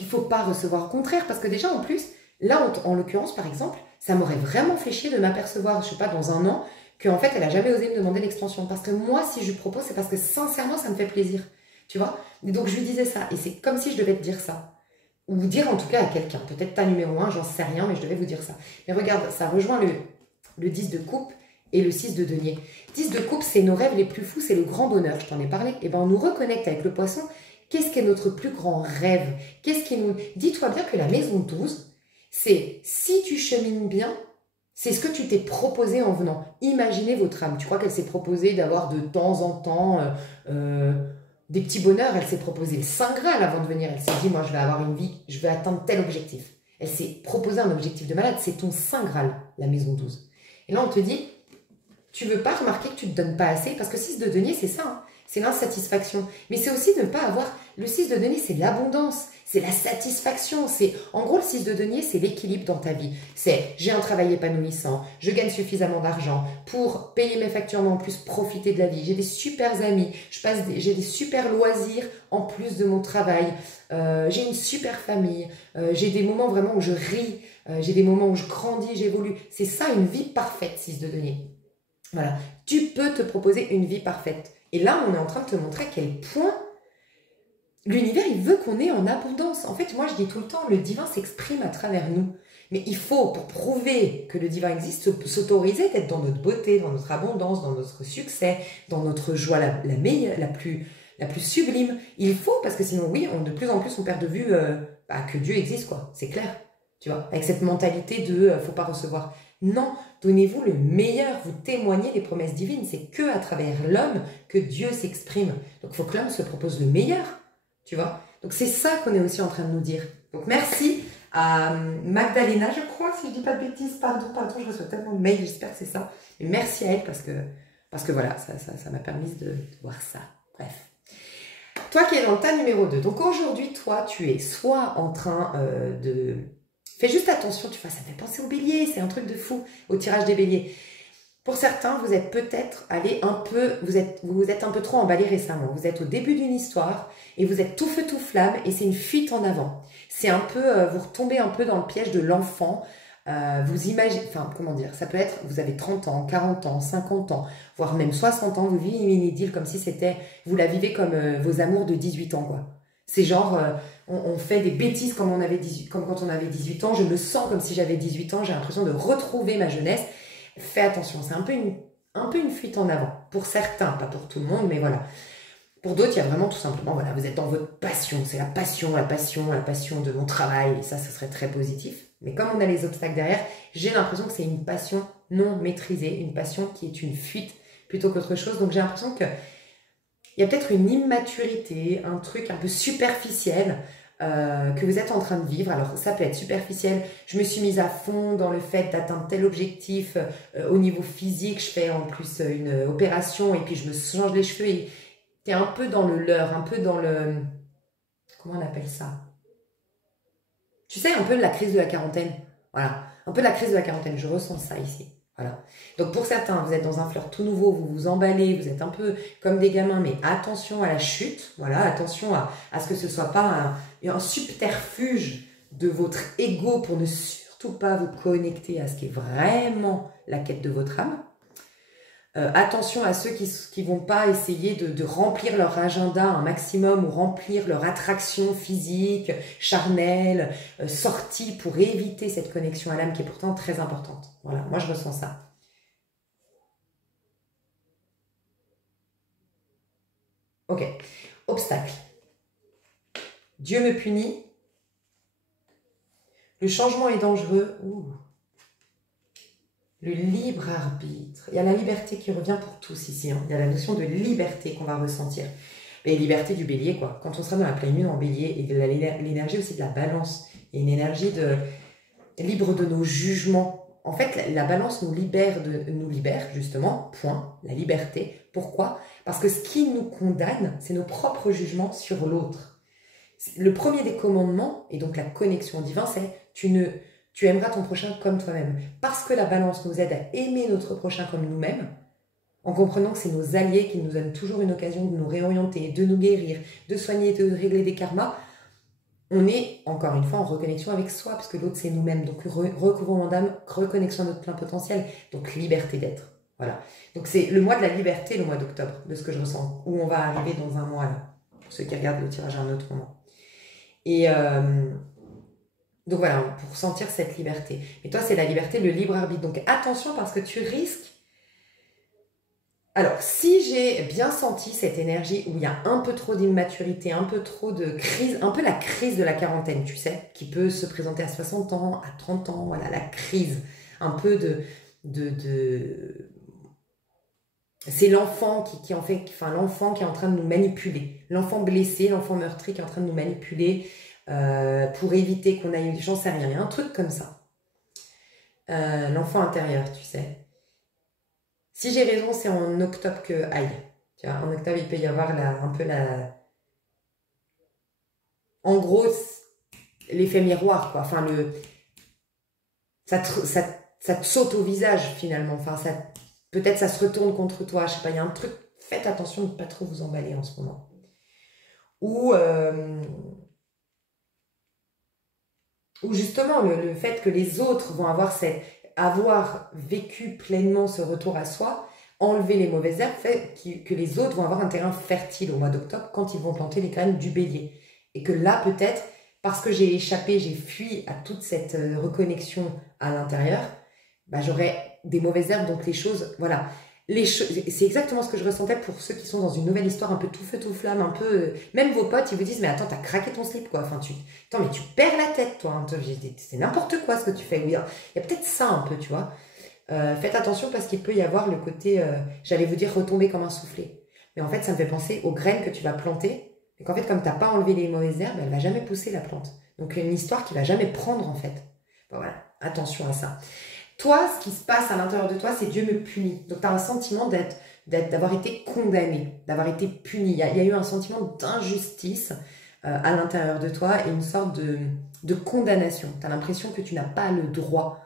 ne faut pas recevoir. Au contraire, parce que déjà, en plus, là, en l'occurrence, par exemple, ça m'aurait vraiment fait chier de m'apercevoir, je ne sais pas, dans un an, qu'en fait, elle n'a jamais osé me demander l'extension. Parce que moi, si je lui propose, c'est parce que sincèrement, ça me fait plaisir. Tu vois? Et donc, je lui disais ça. Et c'est comme si je devais te dire ça. Ou vous dire en tout cas à quelqu'un. Peut-être ta numéro 1, j'en sais rien, mais je devais vous dire ça. Mais regarde, ça rejoint le 10 de coupe et le 6 de denier. 10 de coupe, c'est nos rêves les plus fous, c'est le grand bonheur, je t'en ai parlé. Et ben on nous reconnecte avec le poisson. Qu'est-ce qu'est notre plus grand rêve? Qu'est-ce qui nous... Dis-toi bien que la maison 12, c'est si tu chemines bien, c'est ce que tu t'es proposé en venant. Imaginez votre âme. Tu crois qu'elle s'est proposée d'avoir de temps en temps des petits bonheurs. Elle s'est proposé le Saint Graal avant de venir. Elle s'est dit, moi, je vais avoir une vie, je vais atteindre tel objectif. Elle s'est proposé un objectif de malade. C'est ton Saint Graal, la maison 12. Et là, on te dit, tu veux pas remarquer que tu ne te donnes pas assez, parce que 6 de denier, c'est ça, hein, c'est l'insatisfaction. Mais c'est aussi de ne pas avoir... Le 6 de denier, c'est l'abondance, c'est la satisfaction. En gros, le 6 de denier, c'est l'équilibre dans ta vie. C'est, j'ai un travail épanouissant, je gagne suffisamment d'argent pour payer mes factures, mais en plus profiter de la vie. J'ai des super amis, j'ai des super loisirs en plus de mon travail. J'ai une super famille, j'ai des moments vraiment où je ris, j'ai des moments où je grandis, j'évolue. C'est ça, une vie parfaite, 6 de denier. Voilà, tu peux te proposer une vie parfaite. Et là, on est en train de te montrer à quel point l'univers, il veut qu'on ait en abondance. En fait, moi, je dis tout le temps, le divin s'exprime à travers nous. Mais il faut, pour prouver que le divin existe, s'autoriser d'être dans notre beauté, dans notre abondance, dans notre succès, dans notre joie la meilleure, la plus sublime. Il faut, parce que sinon, oui, de plus en plus, on perd de vue que Dieu existe, quoi. C'est clair, tu vois, avec cette mentalité de faut pas recevoir. Non, donnez-vous le meilleur, vous témoignez des promesses divines. C'est que à travers l'homme que Dieu s'exprime. Donc, il faut que l'homme se propose le meilleur, tu vois. Donc, c'est ça qu'on est aussi en train de nous dire. Donc, merci à Magdalena, je crois, si je dis pas de bêtises. Pardon, je reçois tellement de mails, j'espère que c'est ça. Mais merci à elle parce que voilà, ça m'a permis de voir ça. Bref. Toi qui es dans le tas numéro 2. Donc, aujourd'hui, toi, tu es soit en train de... Fais juste attention, tu vois, ça fait penser au bélier, c'est un truc de fou, au tirage des béliers. Pour certains, vous êtes peut-être allé un peu, vous êtes un peu trop emballé récemment. Vous êtes au début d'une histoire et vous êtes tout feu tout flamme et c'est une fuite en avant. C'est un peu, vous retombez un peu dans le piège de l'enfant. Vous imaginez, enfin comment dire, ça peut être, vous avez 30 ans, 40 ans, 50 ans, voire même 60 ans, vous vivez une idylle comme si c'était, vous la vivez comme vos amours de 18 ans, quoi. C'est genre, on fait des bêtises comme quand on avait 18 ans, je me sens comme si j'avais 18 ans, j'ai l'impression de retrouver ma jeunesse. Fais attention, c'est un peu une fuite en avant. Pour certains, pas pour tout le monde, mais voilà. Pour d'autres, il y a vraiment tout simplement, voilà, vous êtes dans votre passion. C'est la passion de mon travail. Et ça serait très positif. Mais comme on a les obstacles derrière, j'ai l'impression que c'est une passion non maîtrisée, une passion qui est une fuite plutôt qu'autre chose. Donc j'ai l'impression que il y a peut-être une immaturité, un truc un peu superficiel que vous êtes en train de vivre. Alors ça peut être superficiel, je me suis mise à fond dans le fait d'atteindre tel objectif au niveau physique, je fais en plus une opération et puis je me change les cheveux et tu es un peu dans le leurre, un peu dans le... Comment on appelle ça? Tu sais, un peu la crise de la quarantaine. Voilà, un peu la crise de la quarantaine, je ressens ça ici. Voilà. Donc pour certains, vous êtes dans un flirt tout nouveau, vous vous emballez, vous êtes un peu comme des gamins, mais attention à la chute, voilà, attention à ce que ce ne soit pas un subterfuge de votre ego pour ne surtout pas vous connecter à ce qui est vraiment la quête de votre âme. Attention à ceux qui vont pas essayer de remplir leur agenda un maximum ou remplir leur attraction physique, charnelle, sortie pour éviter cette connexion à l'âme qui est pourtant très importante. Voilà, moi je ressens ça. Ok, obstacle. Dieu me punit. Le changement est dangereux. Ouh. Le libre arbitre. Il y a la liberté qui revient pour tous ici. Hein. Il y a la notion de liberté qu'on va ressentir. Mais liberté du bélier, quoi. Quand on sera dans la pleine lune en bélier, et l'énergie aussi de la balance, il y a une énergie libre de nos jugements. En fait, la balance nous libère justement, point, la liberté. Pourquoi? Parce que ce qui nous condamne, c'est nos propres jugements sur l'autre. Le premier des commandements, et donc la connexion au divin, c'est tu aimeras ton prochain comme toi-même. Parce que la balance nous aide à aimer notre prochain comme nous-mêmes, en comprenant que c'est nos alliés qui nous donnent toujours une occasion de nous réorienter, de nous guérir, de soigner, de régler des karmas, on est, encore une fois, en reconnexion avec soi, parce que l'autre, c'est nous-mêmes. Donc, recouvrement d'âme, reconnexion à notre plein potentiel, donc liberté d'être. Voilà. Donc, c'est le mois de la liberté, le mois d'octobre, de ce que je ressens, où on va arriver dans un mois, là, pour ceux qui regardent le tirage à un autre moment. Et donc, voilà, pour sentir cette liberté. Mais toi, c'est la liberté, le libre arbitre. Donc, attention, parce que tu risques. Alors, si j'ai bien senti cette énergie où il y a un peu trop d'immaturité, un peu trop de crise, un peu la crise de la quarantaine, tu sais, qui peut se présenter à 60 ans, à 30 ans, voilà, la crise, un peu c'est l'enfant qui en fait, enfin l'enfant qui est en train de nous manipuler, l'enfant blessé, l'enfant meurtri qui est en train de nous manipuler pour éviter qu'on aille, j'en sais rien, il y a un truc comme ça. L'enfant intérieur, tu sais. Si j'ai raison, c'est en octobre que aïe. Tu vois, en octobre, il peut y avoir un peu la... En gros, l'effet miroir, quoi. Enfin, ça te saute au visage, finalement. Enfin, peut-être ça se retourne contre toi. Je sais pas, il y a un truc... Faites attention de ne pas trop vous emballer en ce moment. Ou justement, le fait que les autres vont avoir vécu pleinement ce retour à soi, enlever les mauvaises herbes, fait que les autres vont avoir un terrain fertile au mois d'octobre quand ils vont planter les graines du bélier. Et que là, peut-être, parce que j'ai échappé, j'ai fui à toute cette reconnexion à l'intérieur, bah, j'aurai des mauvaises herbes, donc les choses, voilà. C'est exactement ce que je ressentais pour ceux qui sont dans une nouvelle histoire un peu tout feu, tout flamme, un peu... même vos potes, ils vous disent, mais attends, t'as craqué ton slip, quoi. Enfin, attends, mais tu perds la tête, toi. Hein. C'est n'importe quoi ce que tu fais. Il y a peut-être ça un peu, tu vois. Faites attention parce qu'il peut y avoir le côté, j'allais vous dire, retomber comme un soufflé. Mais en fait, ça me fait penser aux graines que tu vas planter. Et qu'en fait, comme tu n'as pas enlevé les mauvaises herbes, elle ne va jamais pousser la plante. Donc, une histoire qui ne va jamais prendre, en fait. Bon, voilà, attention à ça. Toi, ce qui se passe à l'intérieur de toi, c'est Dieu me punit. Donc, tu as un sentiment d'avoir été condamné, d'avoir été puni. Il y a eu un sentiment d'injustice à l'intérieur de toi et une sorte de condamnation. Tu as l'impression que tu n'as pas le droit.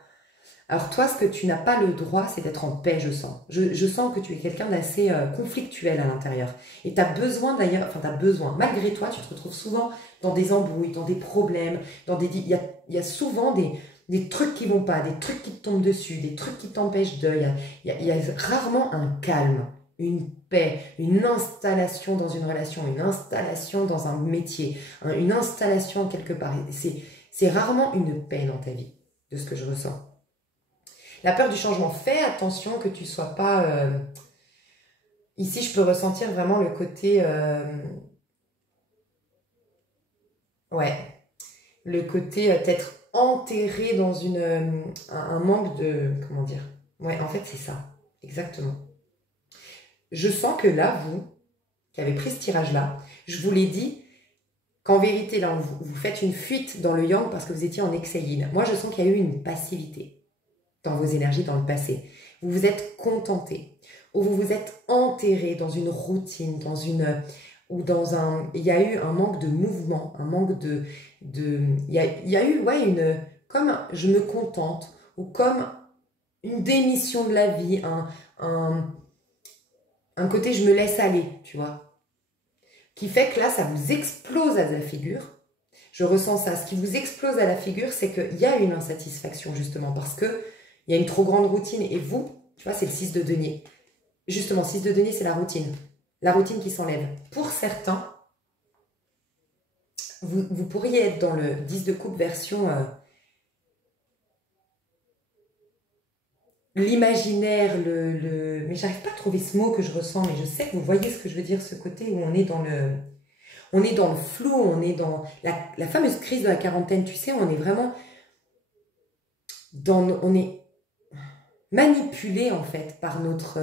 Alors toi, ce que tu n'as pas le droit, c'est d'être en paix, je sens. Je sens que tu es quelqu'un d'assez conflictuel à l'intérieur. Et tu as besoin d'ailleurs, enfin tu as besoin, malgré toi, tu te retrouves souvent dans des embrouilles, dans des problèmes, il y a souvent des trucs qui vont pas, des trucs qui te tombent dessus, des trucs qui t'empêchent il y a rarement un calme, une paix, une installation dans une relation, une installation dans un métier, une installation quelque part. C'est rarement une paix dans ta vie, de ce que je ressens. La peur du changement, fais attention que tu ne sois pas... Ici, je peux ressentir vraiment le côté... Ouais, le côté d'être enterré dans un manque de... Comment dire? Ouais, en fait, c'est ça. Exactement. Je sens que là, vous, qui avez pris ce tirage-là, je vous l'ai dit, qu'en vérité, là, vous faites une fuite dans le yang parce que vous étiez en excès yin. Moi, je sens qu'il y a eu une passivité dans vos énergies dans le passé. Vous vous êtes contenté, ou vous vous êtes enterré dans une routine, il y a eu un manque de mouvement, un manque il y a eu, ouais, comme je me contente, ou comme une démission de la vie, un côté je me laisse aller, tu vois, qui fait que là, ça vous explose à la figure. Je ressens ça. Ce qui vous explose à la figure, c'est qu'il y a une insatisfaction, justement, parce que il y a une trop grande routine. Et vous, tu vois, c'est le 6 de denier. Justement, 6 de denier, c'est la routine. La routine qui s'enlève. Pour certains, vous pourriez être dans le 10 de coupe version l'imaginaire, mais j'arrive pas à trouver ce mot que je ressens, mais je sais que vous voyez ce que je veux dire, ce côté où on est dans le flou, on est dans la fameuse crise de la quarantaine, tu sais, on est vraiment on est manipulé en fait par notre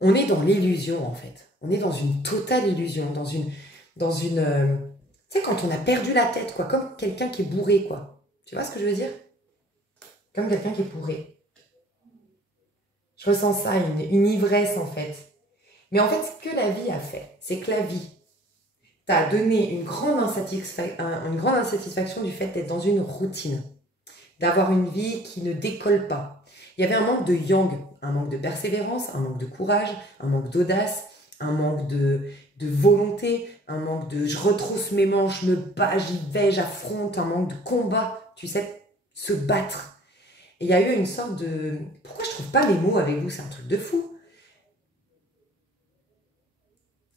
on est dans l'illusion en fait, on est dans une totale illusion, dans une tu sais, quand on a perdu la tête, quoi, comme quelqu'un qui est bourré, quoi, tu vois ce que je veux dire, comme quelqu'un qui est bourré. Je ressens ça, une ivresse en fait. Mais en fait, ce que la vie a fait, c'est que la vie t'a donné une grande insatisfaction du fait d'être dans une routine, d'avoir une vie qui ne décolle pas. Il y avait un manque de yang, un manque de persévérance, un manque de courage, un manque d'audace, un manque de volonté, un manque de je retrousse mes manches, je me bats, j'y vais, j'affronte, un manque de combat, tu sais, se battre. Et il y a eu une sorte de... Pourquoi je trouve pas les mots avec vous? C'est un truc de fou.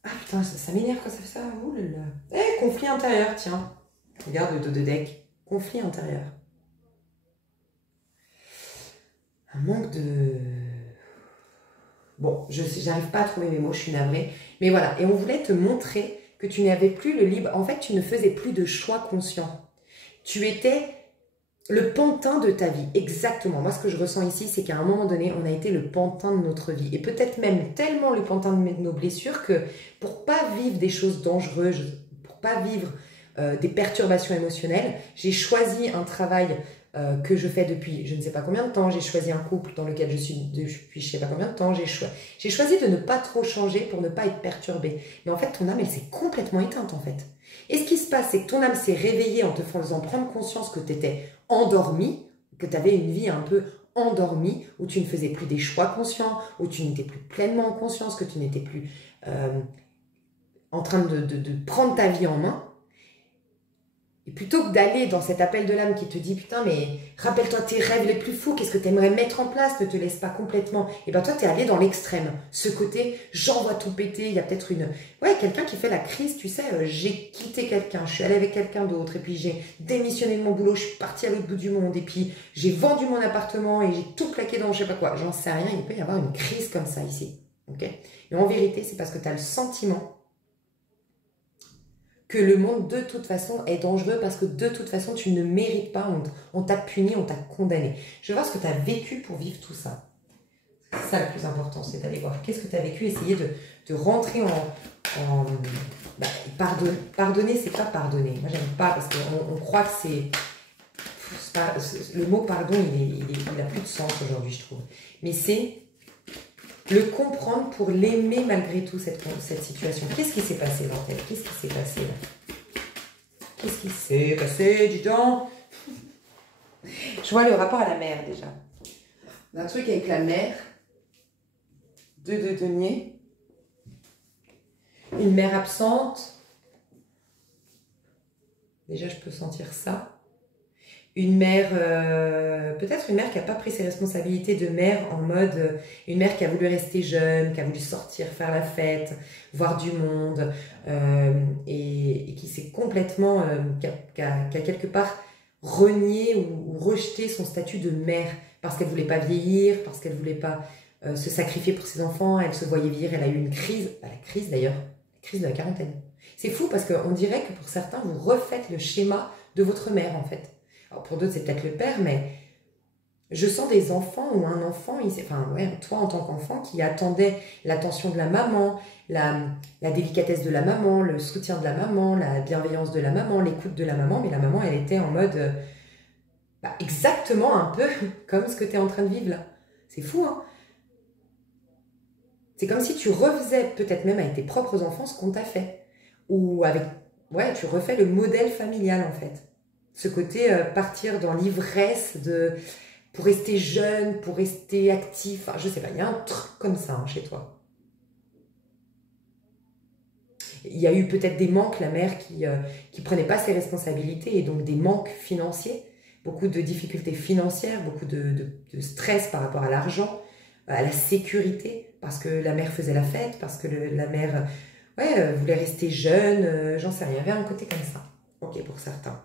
Ah putain, ça m'énerve quand ça fait ça. Oh là là. Eh, conflit intérieur, tiens. Regarde le dos de deck. Conflit intérieur. Un manque de... Bon, j'arrive pas à trouver mes mots, je suis navrée. Mais voilà, et on voulait te montrer que tu n'avais plus le libre... En fait, tu ne faisais plus de choix conscients. Tu étais le pantin de ta vie, exactement. Moi, ce que je ressens ici, c'est qu'à un moment donné, on a été le pantin de notre vie. Et peut-être même tellement le pantin de nos blessures que pour pas vivre des choses dangereuses, pour pas vivre des perturbations émotionnelles, j'ai choisi un travail que je fais depuis je ne sais pas combien de temps, j'ai choisi un couple dans lequel je suis depuis je ne sais pas combien de temps, j'ai choisi de ne pas trop changer pour ne pas être perturbée. Mais en fait, ton âme, elle s'est complètement éteinte en fait. Et ce qui se passe, c'est que ton âme s'est réveillée en te faisant prendre conscience que tu étais endormi, que tu avais une vie un peu endormie, où tu ne faisais plus des choix conscients, où tu n'étais plus pleinement en conscience, que tu n'étais plus en train de prendre ta vie en main. Et plutôt que d'aller dans cet appel de l'âme qui te dit « Putain, mais rappelle-toi tes rêves les plus fous, qu'est-ce que tu aimerais mettre en place, ne te laisse pas complètement. » Et bien toi, tu es allé dans l'extrême. Ce côté « j'envoie tout péter », il y a peut-être quelqu'un qui fait la crise, tu sais, j'ai quitté quelqu'un, je suis allée avec quelqu'un d'autre, et puis j'ai démissionné de mon boulot, je suis partie à l'autre bout du monde, et puis j'ai vendu mon appartement, et j'ai tout plaqué dans je sais pas quoi. J'en sais rien, il peut y avoir une crise comme ça ici. Okay, et en vérité, c'est parce que tu as le sentiment que le monde de toute façon est dangereux parce que de toute façon tu ne mérites pas, on t'a puni, on t'a condamné. Je veux voir ce que tu as vécu pour vivre tout ça. C'est ça le plus important, c'est d'aller voir qu'est-ce que tu as vécu, essayer de rentrer pardonner, c'est pas pardonner. Moi j'aime pas parce qu'on croit que le mot pardon, il a plus de sens aujourd'hui je trouve. Mais c'est le comprendre pour l'aimer malgré tout, cette situation. Qu'est-ce qui s'est passé dans ta vie? Qu'est-ce qui s'est passé là? Qu'est-ce qui s'est passé, dis donc? Je vois le rapport à la mère déjà. Un truc avec la mère. Deux de denier. Une mère absente. Déjà, je peux sentir ça. Une mère, peut-être une mère qui n'a pas pris ses responsabilités de mère en mode, une mère qui a voulu rester jeune, qui a voulu sortir, faire la fête, voir du monde, et qui s'est complètement, qui a quelque part renié ou rejeté son statut de mère, parce qu'elle ne voulait pas vieillir, parce qu'elle ne voulait pas se sacrifier pour ses enfants, elle se voyait vieillir, elle a eu une crise, la crise d'ailleurs, la crise de la quarantaine. C'est fou parce qu'on dirait que pour certains, vous refaites le schéma de votre mère en fait. Alors pour d'autres, c'est peut-être le père, mais je sens des enfants ou un enfant, toi en tant qu'enfant, qui attendait l'attention de la maman, la délicatesse de la maman, le soutien de la maman, la bienveillance de la maman, l'écoute de la maman, mais la maman, elle était en mode exactement un peu comme ce que tu es en train de vivre là. C'est fou, hein? C'est comme si tu refaisais peut-être même avec tes propres enfants ce qu'on t'a fait. Ou avec, tu refais le modèle familial en fait. Ce côté partir dans l'ivresse pour rester jeune, pour rester actif. Enfin, je sais pas, il y a un truc comme ça hein, chez toi. Il y a eu peut-être des manques, la mère qui prenait pas ses responsabilités et donc des manques financiers, beaucoup de difficultés financières, beaucoup de stress par rapport à l'argent, à la sécurité, parce que la mère faisait la fête, parce que la mère voulait rester jeune, j'en sais rien, il y avait un côté comme ça. Ok, pour certains.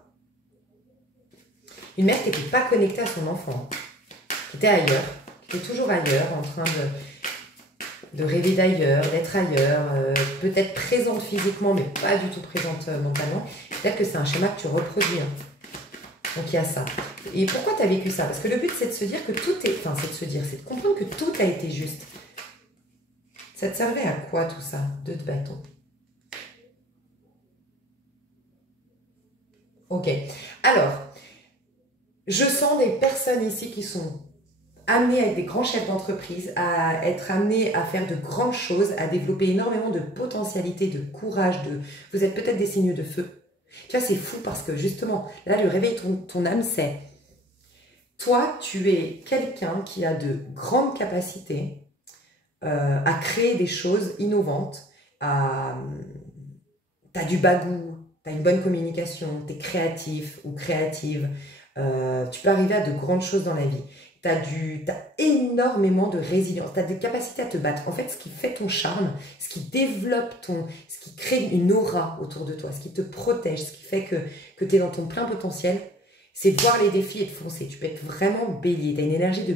Une mère qui n'était pas connectée à son enfant, qui était ailleurs, qui était toujours ailleurs, en train de rêver d'ailleurs, d'être ailleurs, peut-être présente physiquement, mais pas du tout présente mentalement. Peut-être que c'est un schéma que tu reproduis. Hein. Donc il y a ça. Et pourquoi tu as vécu ça? Parce que le but, c'est de se dire que tout est... Enfin, c'est de comprendre que tout a été juste. Ça te servait à quoi tout ça? 2 de bâton. Ok. Alors... Je sens des personnes ici qui sont amené avec des grands chefs d'entreprise, à être amené à faire de grandes choses, à développer énormément de potentialité, de courage, vous êtes peut-être des signes de feu. Tu vois, c'est fou parce que justement, là, le réveil ton âme, c'est toi, tu es quelqu'un qui a de grandes capacités à créer des choses innovantes, tu as du bagou, tu as une bonne communication, tu es créatif ou créative, tu peux arriver à de grandes choses dans la vie. Tu as énormément de résilience, tu as des capacités à te battre. En fait, ce qui fait ton charme, ce qui développe ce qui crée une aura autour de toi, ce qui te protège, ce qui fait que tu es dans ton plein potentiel, c'est de voir les défis et de foncer. Tu peux être vraiment bélier, tu as une énergie de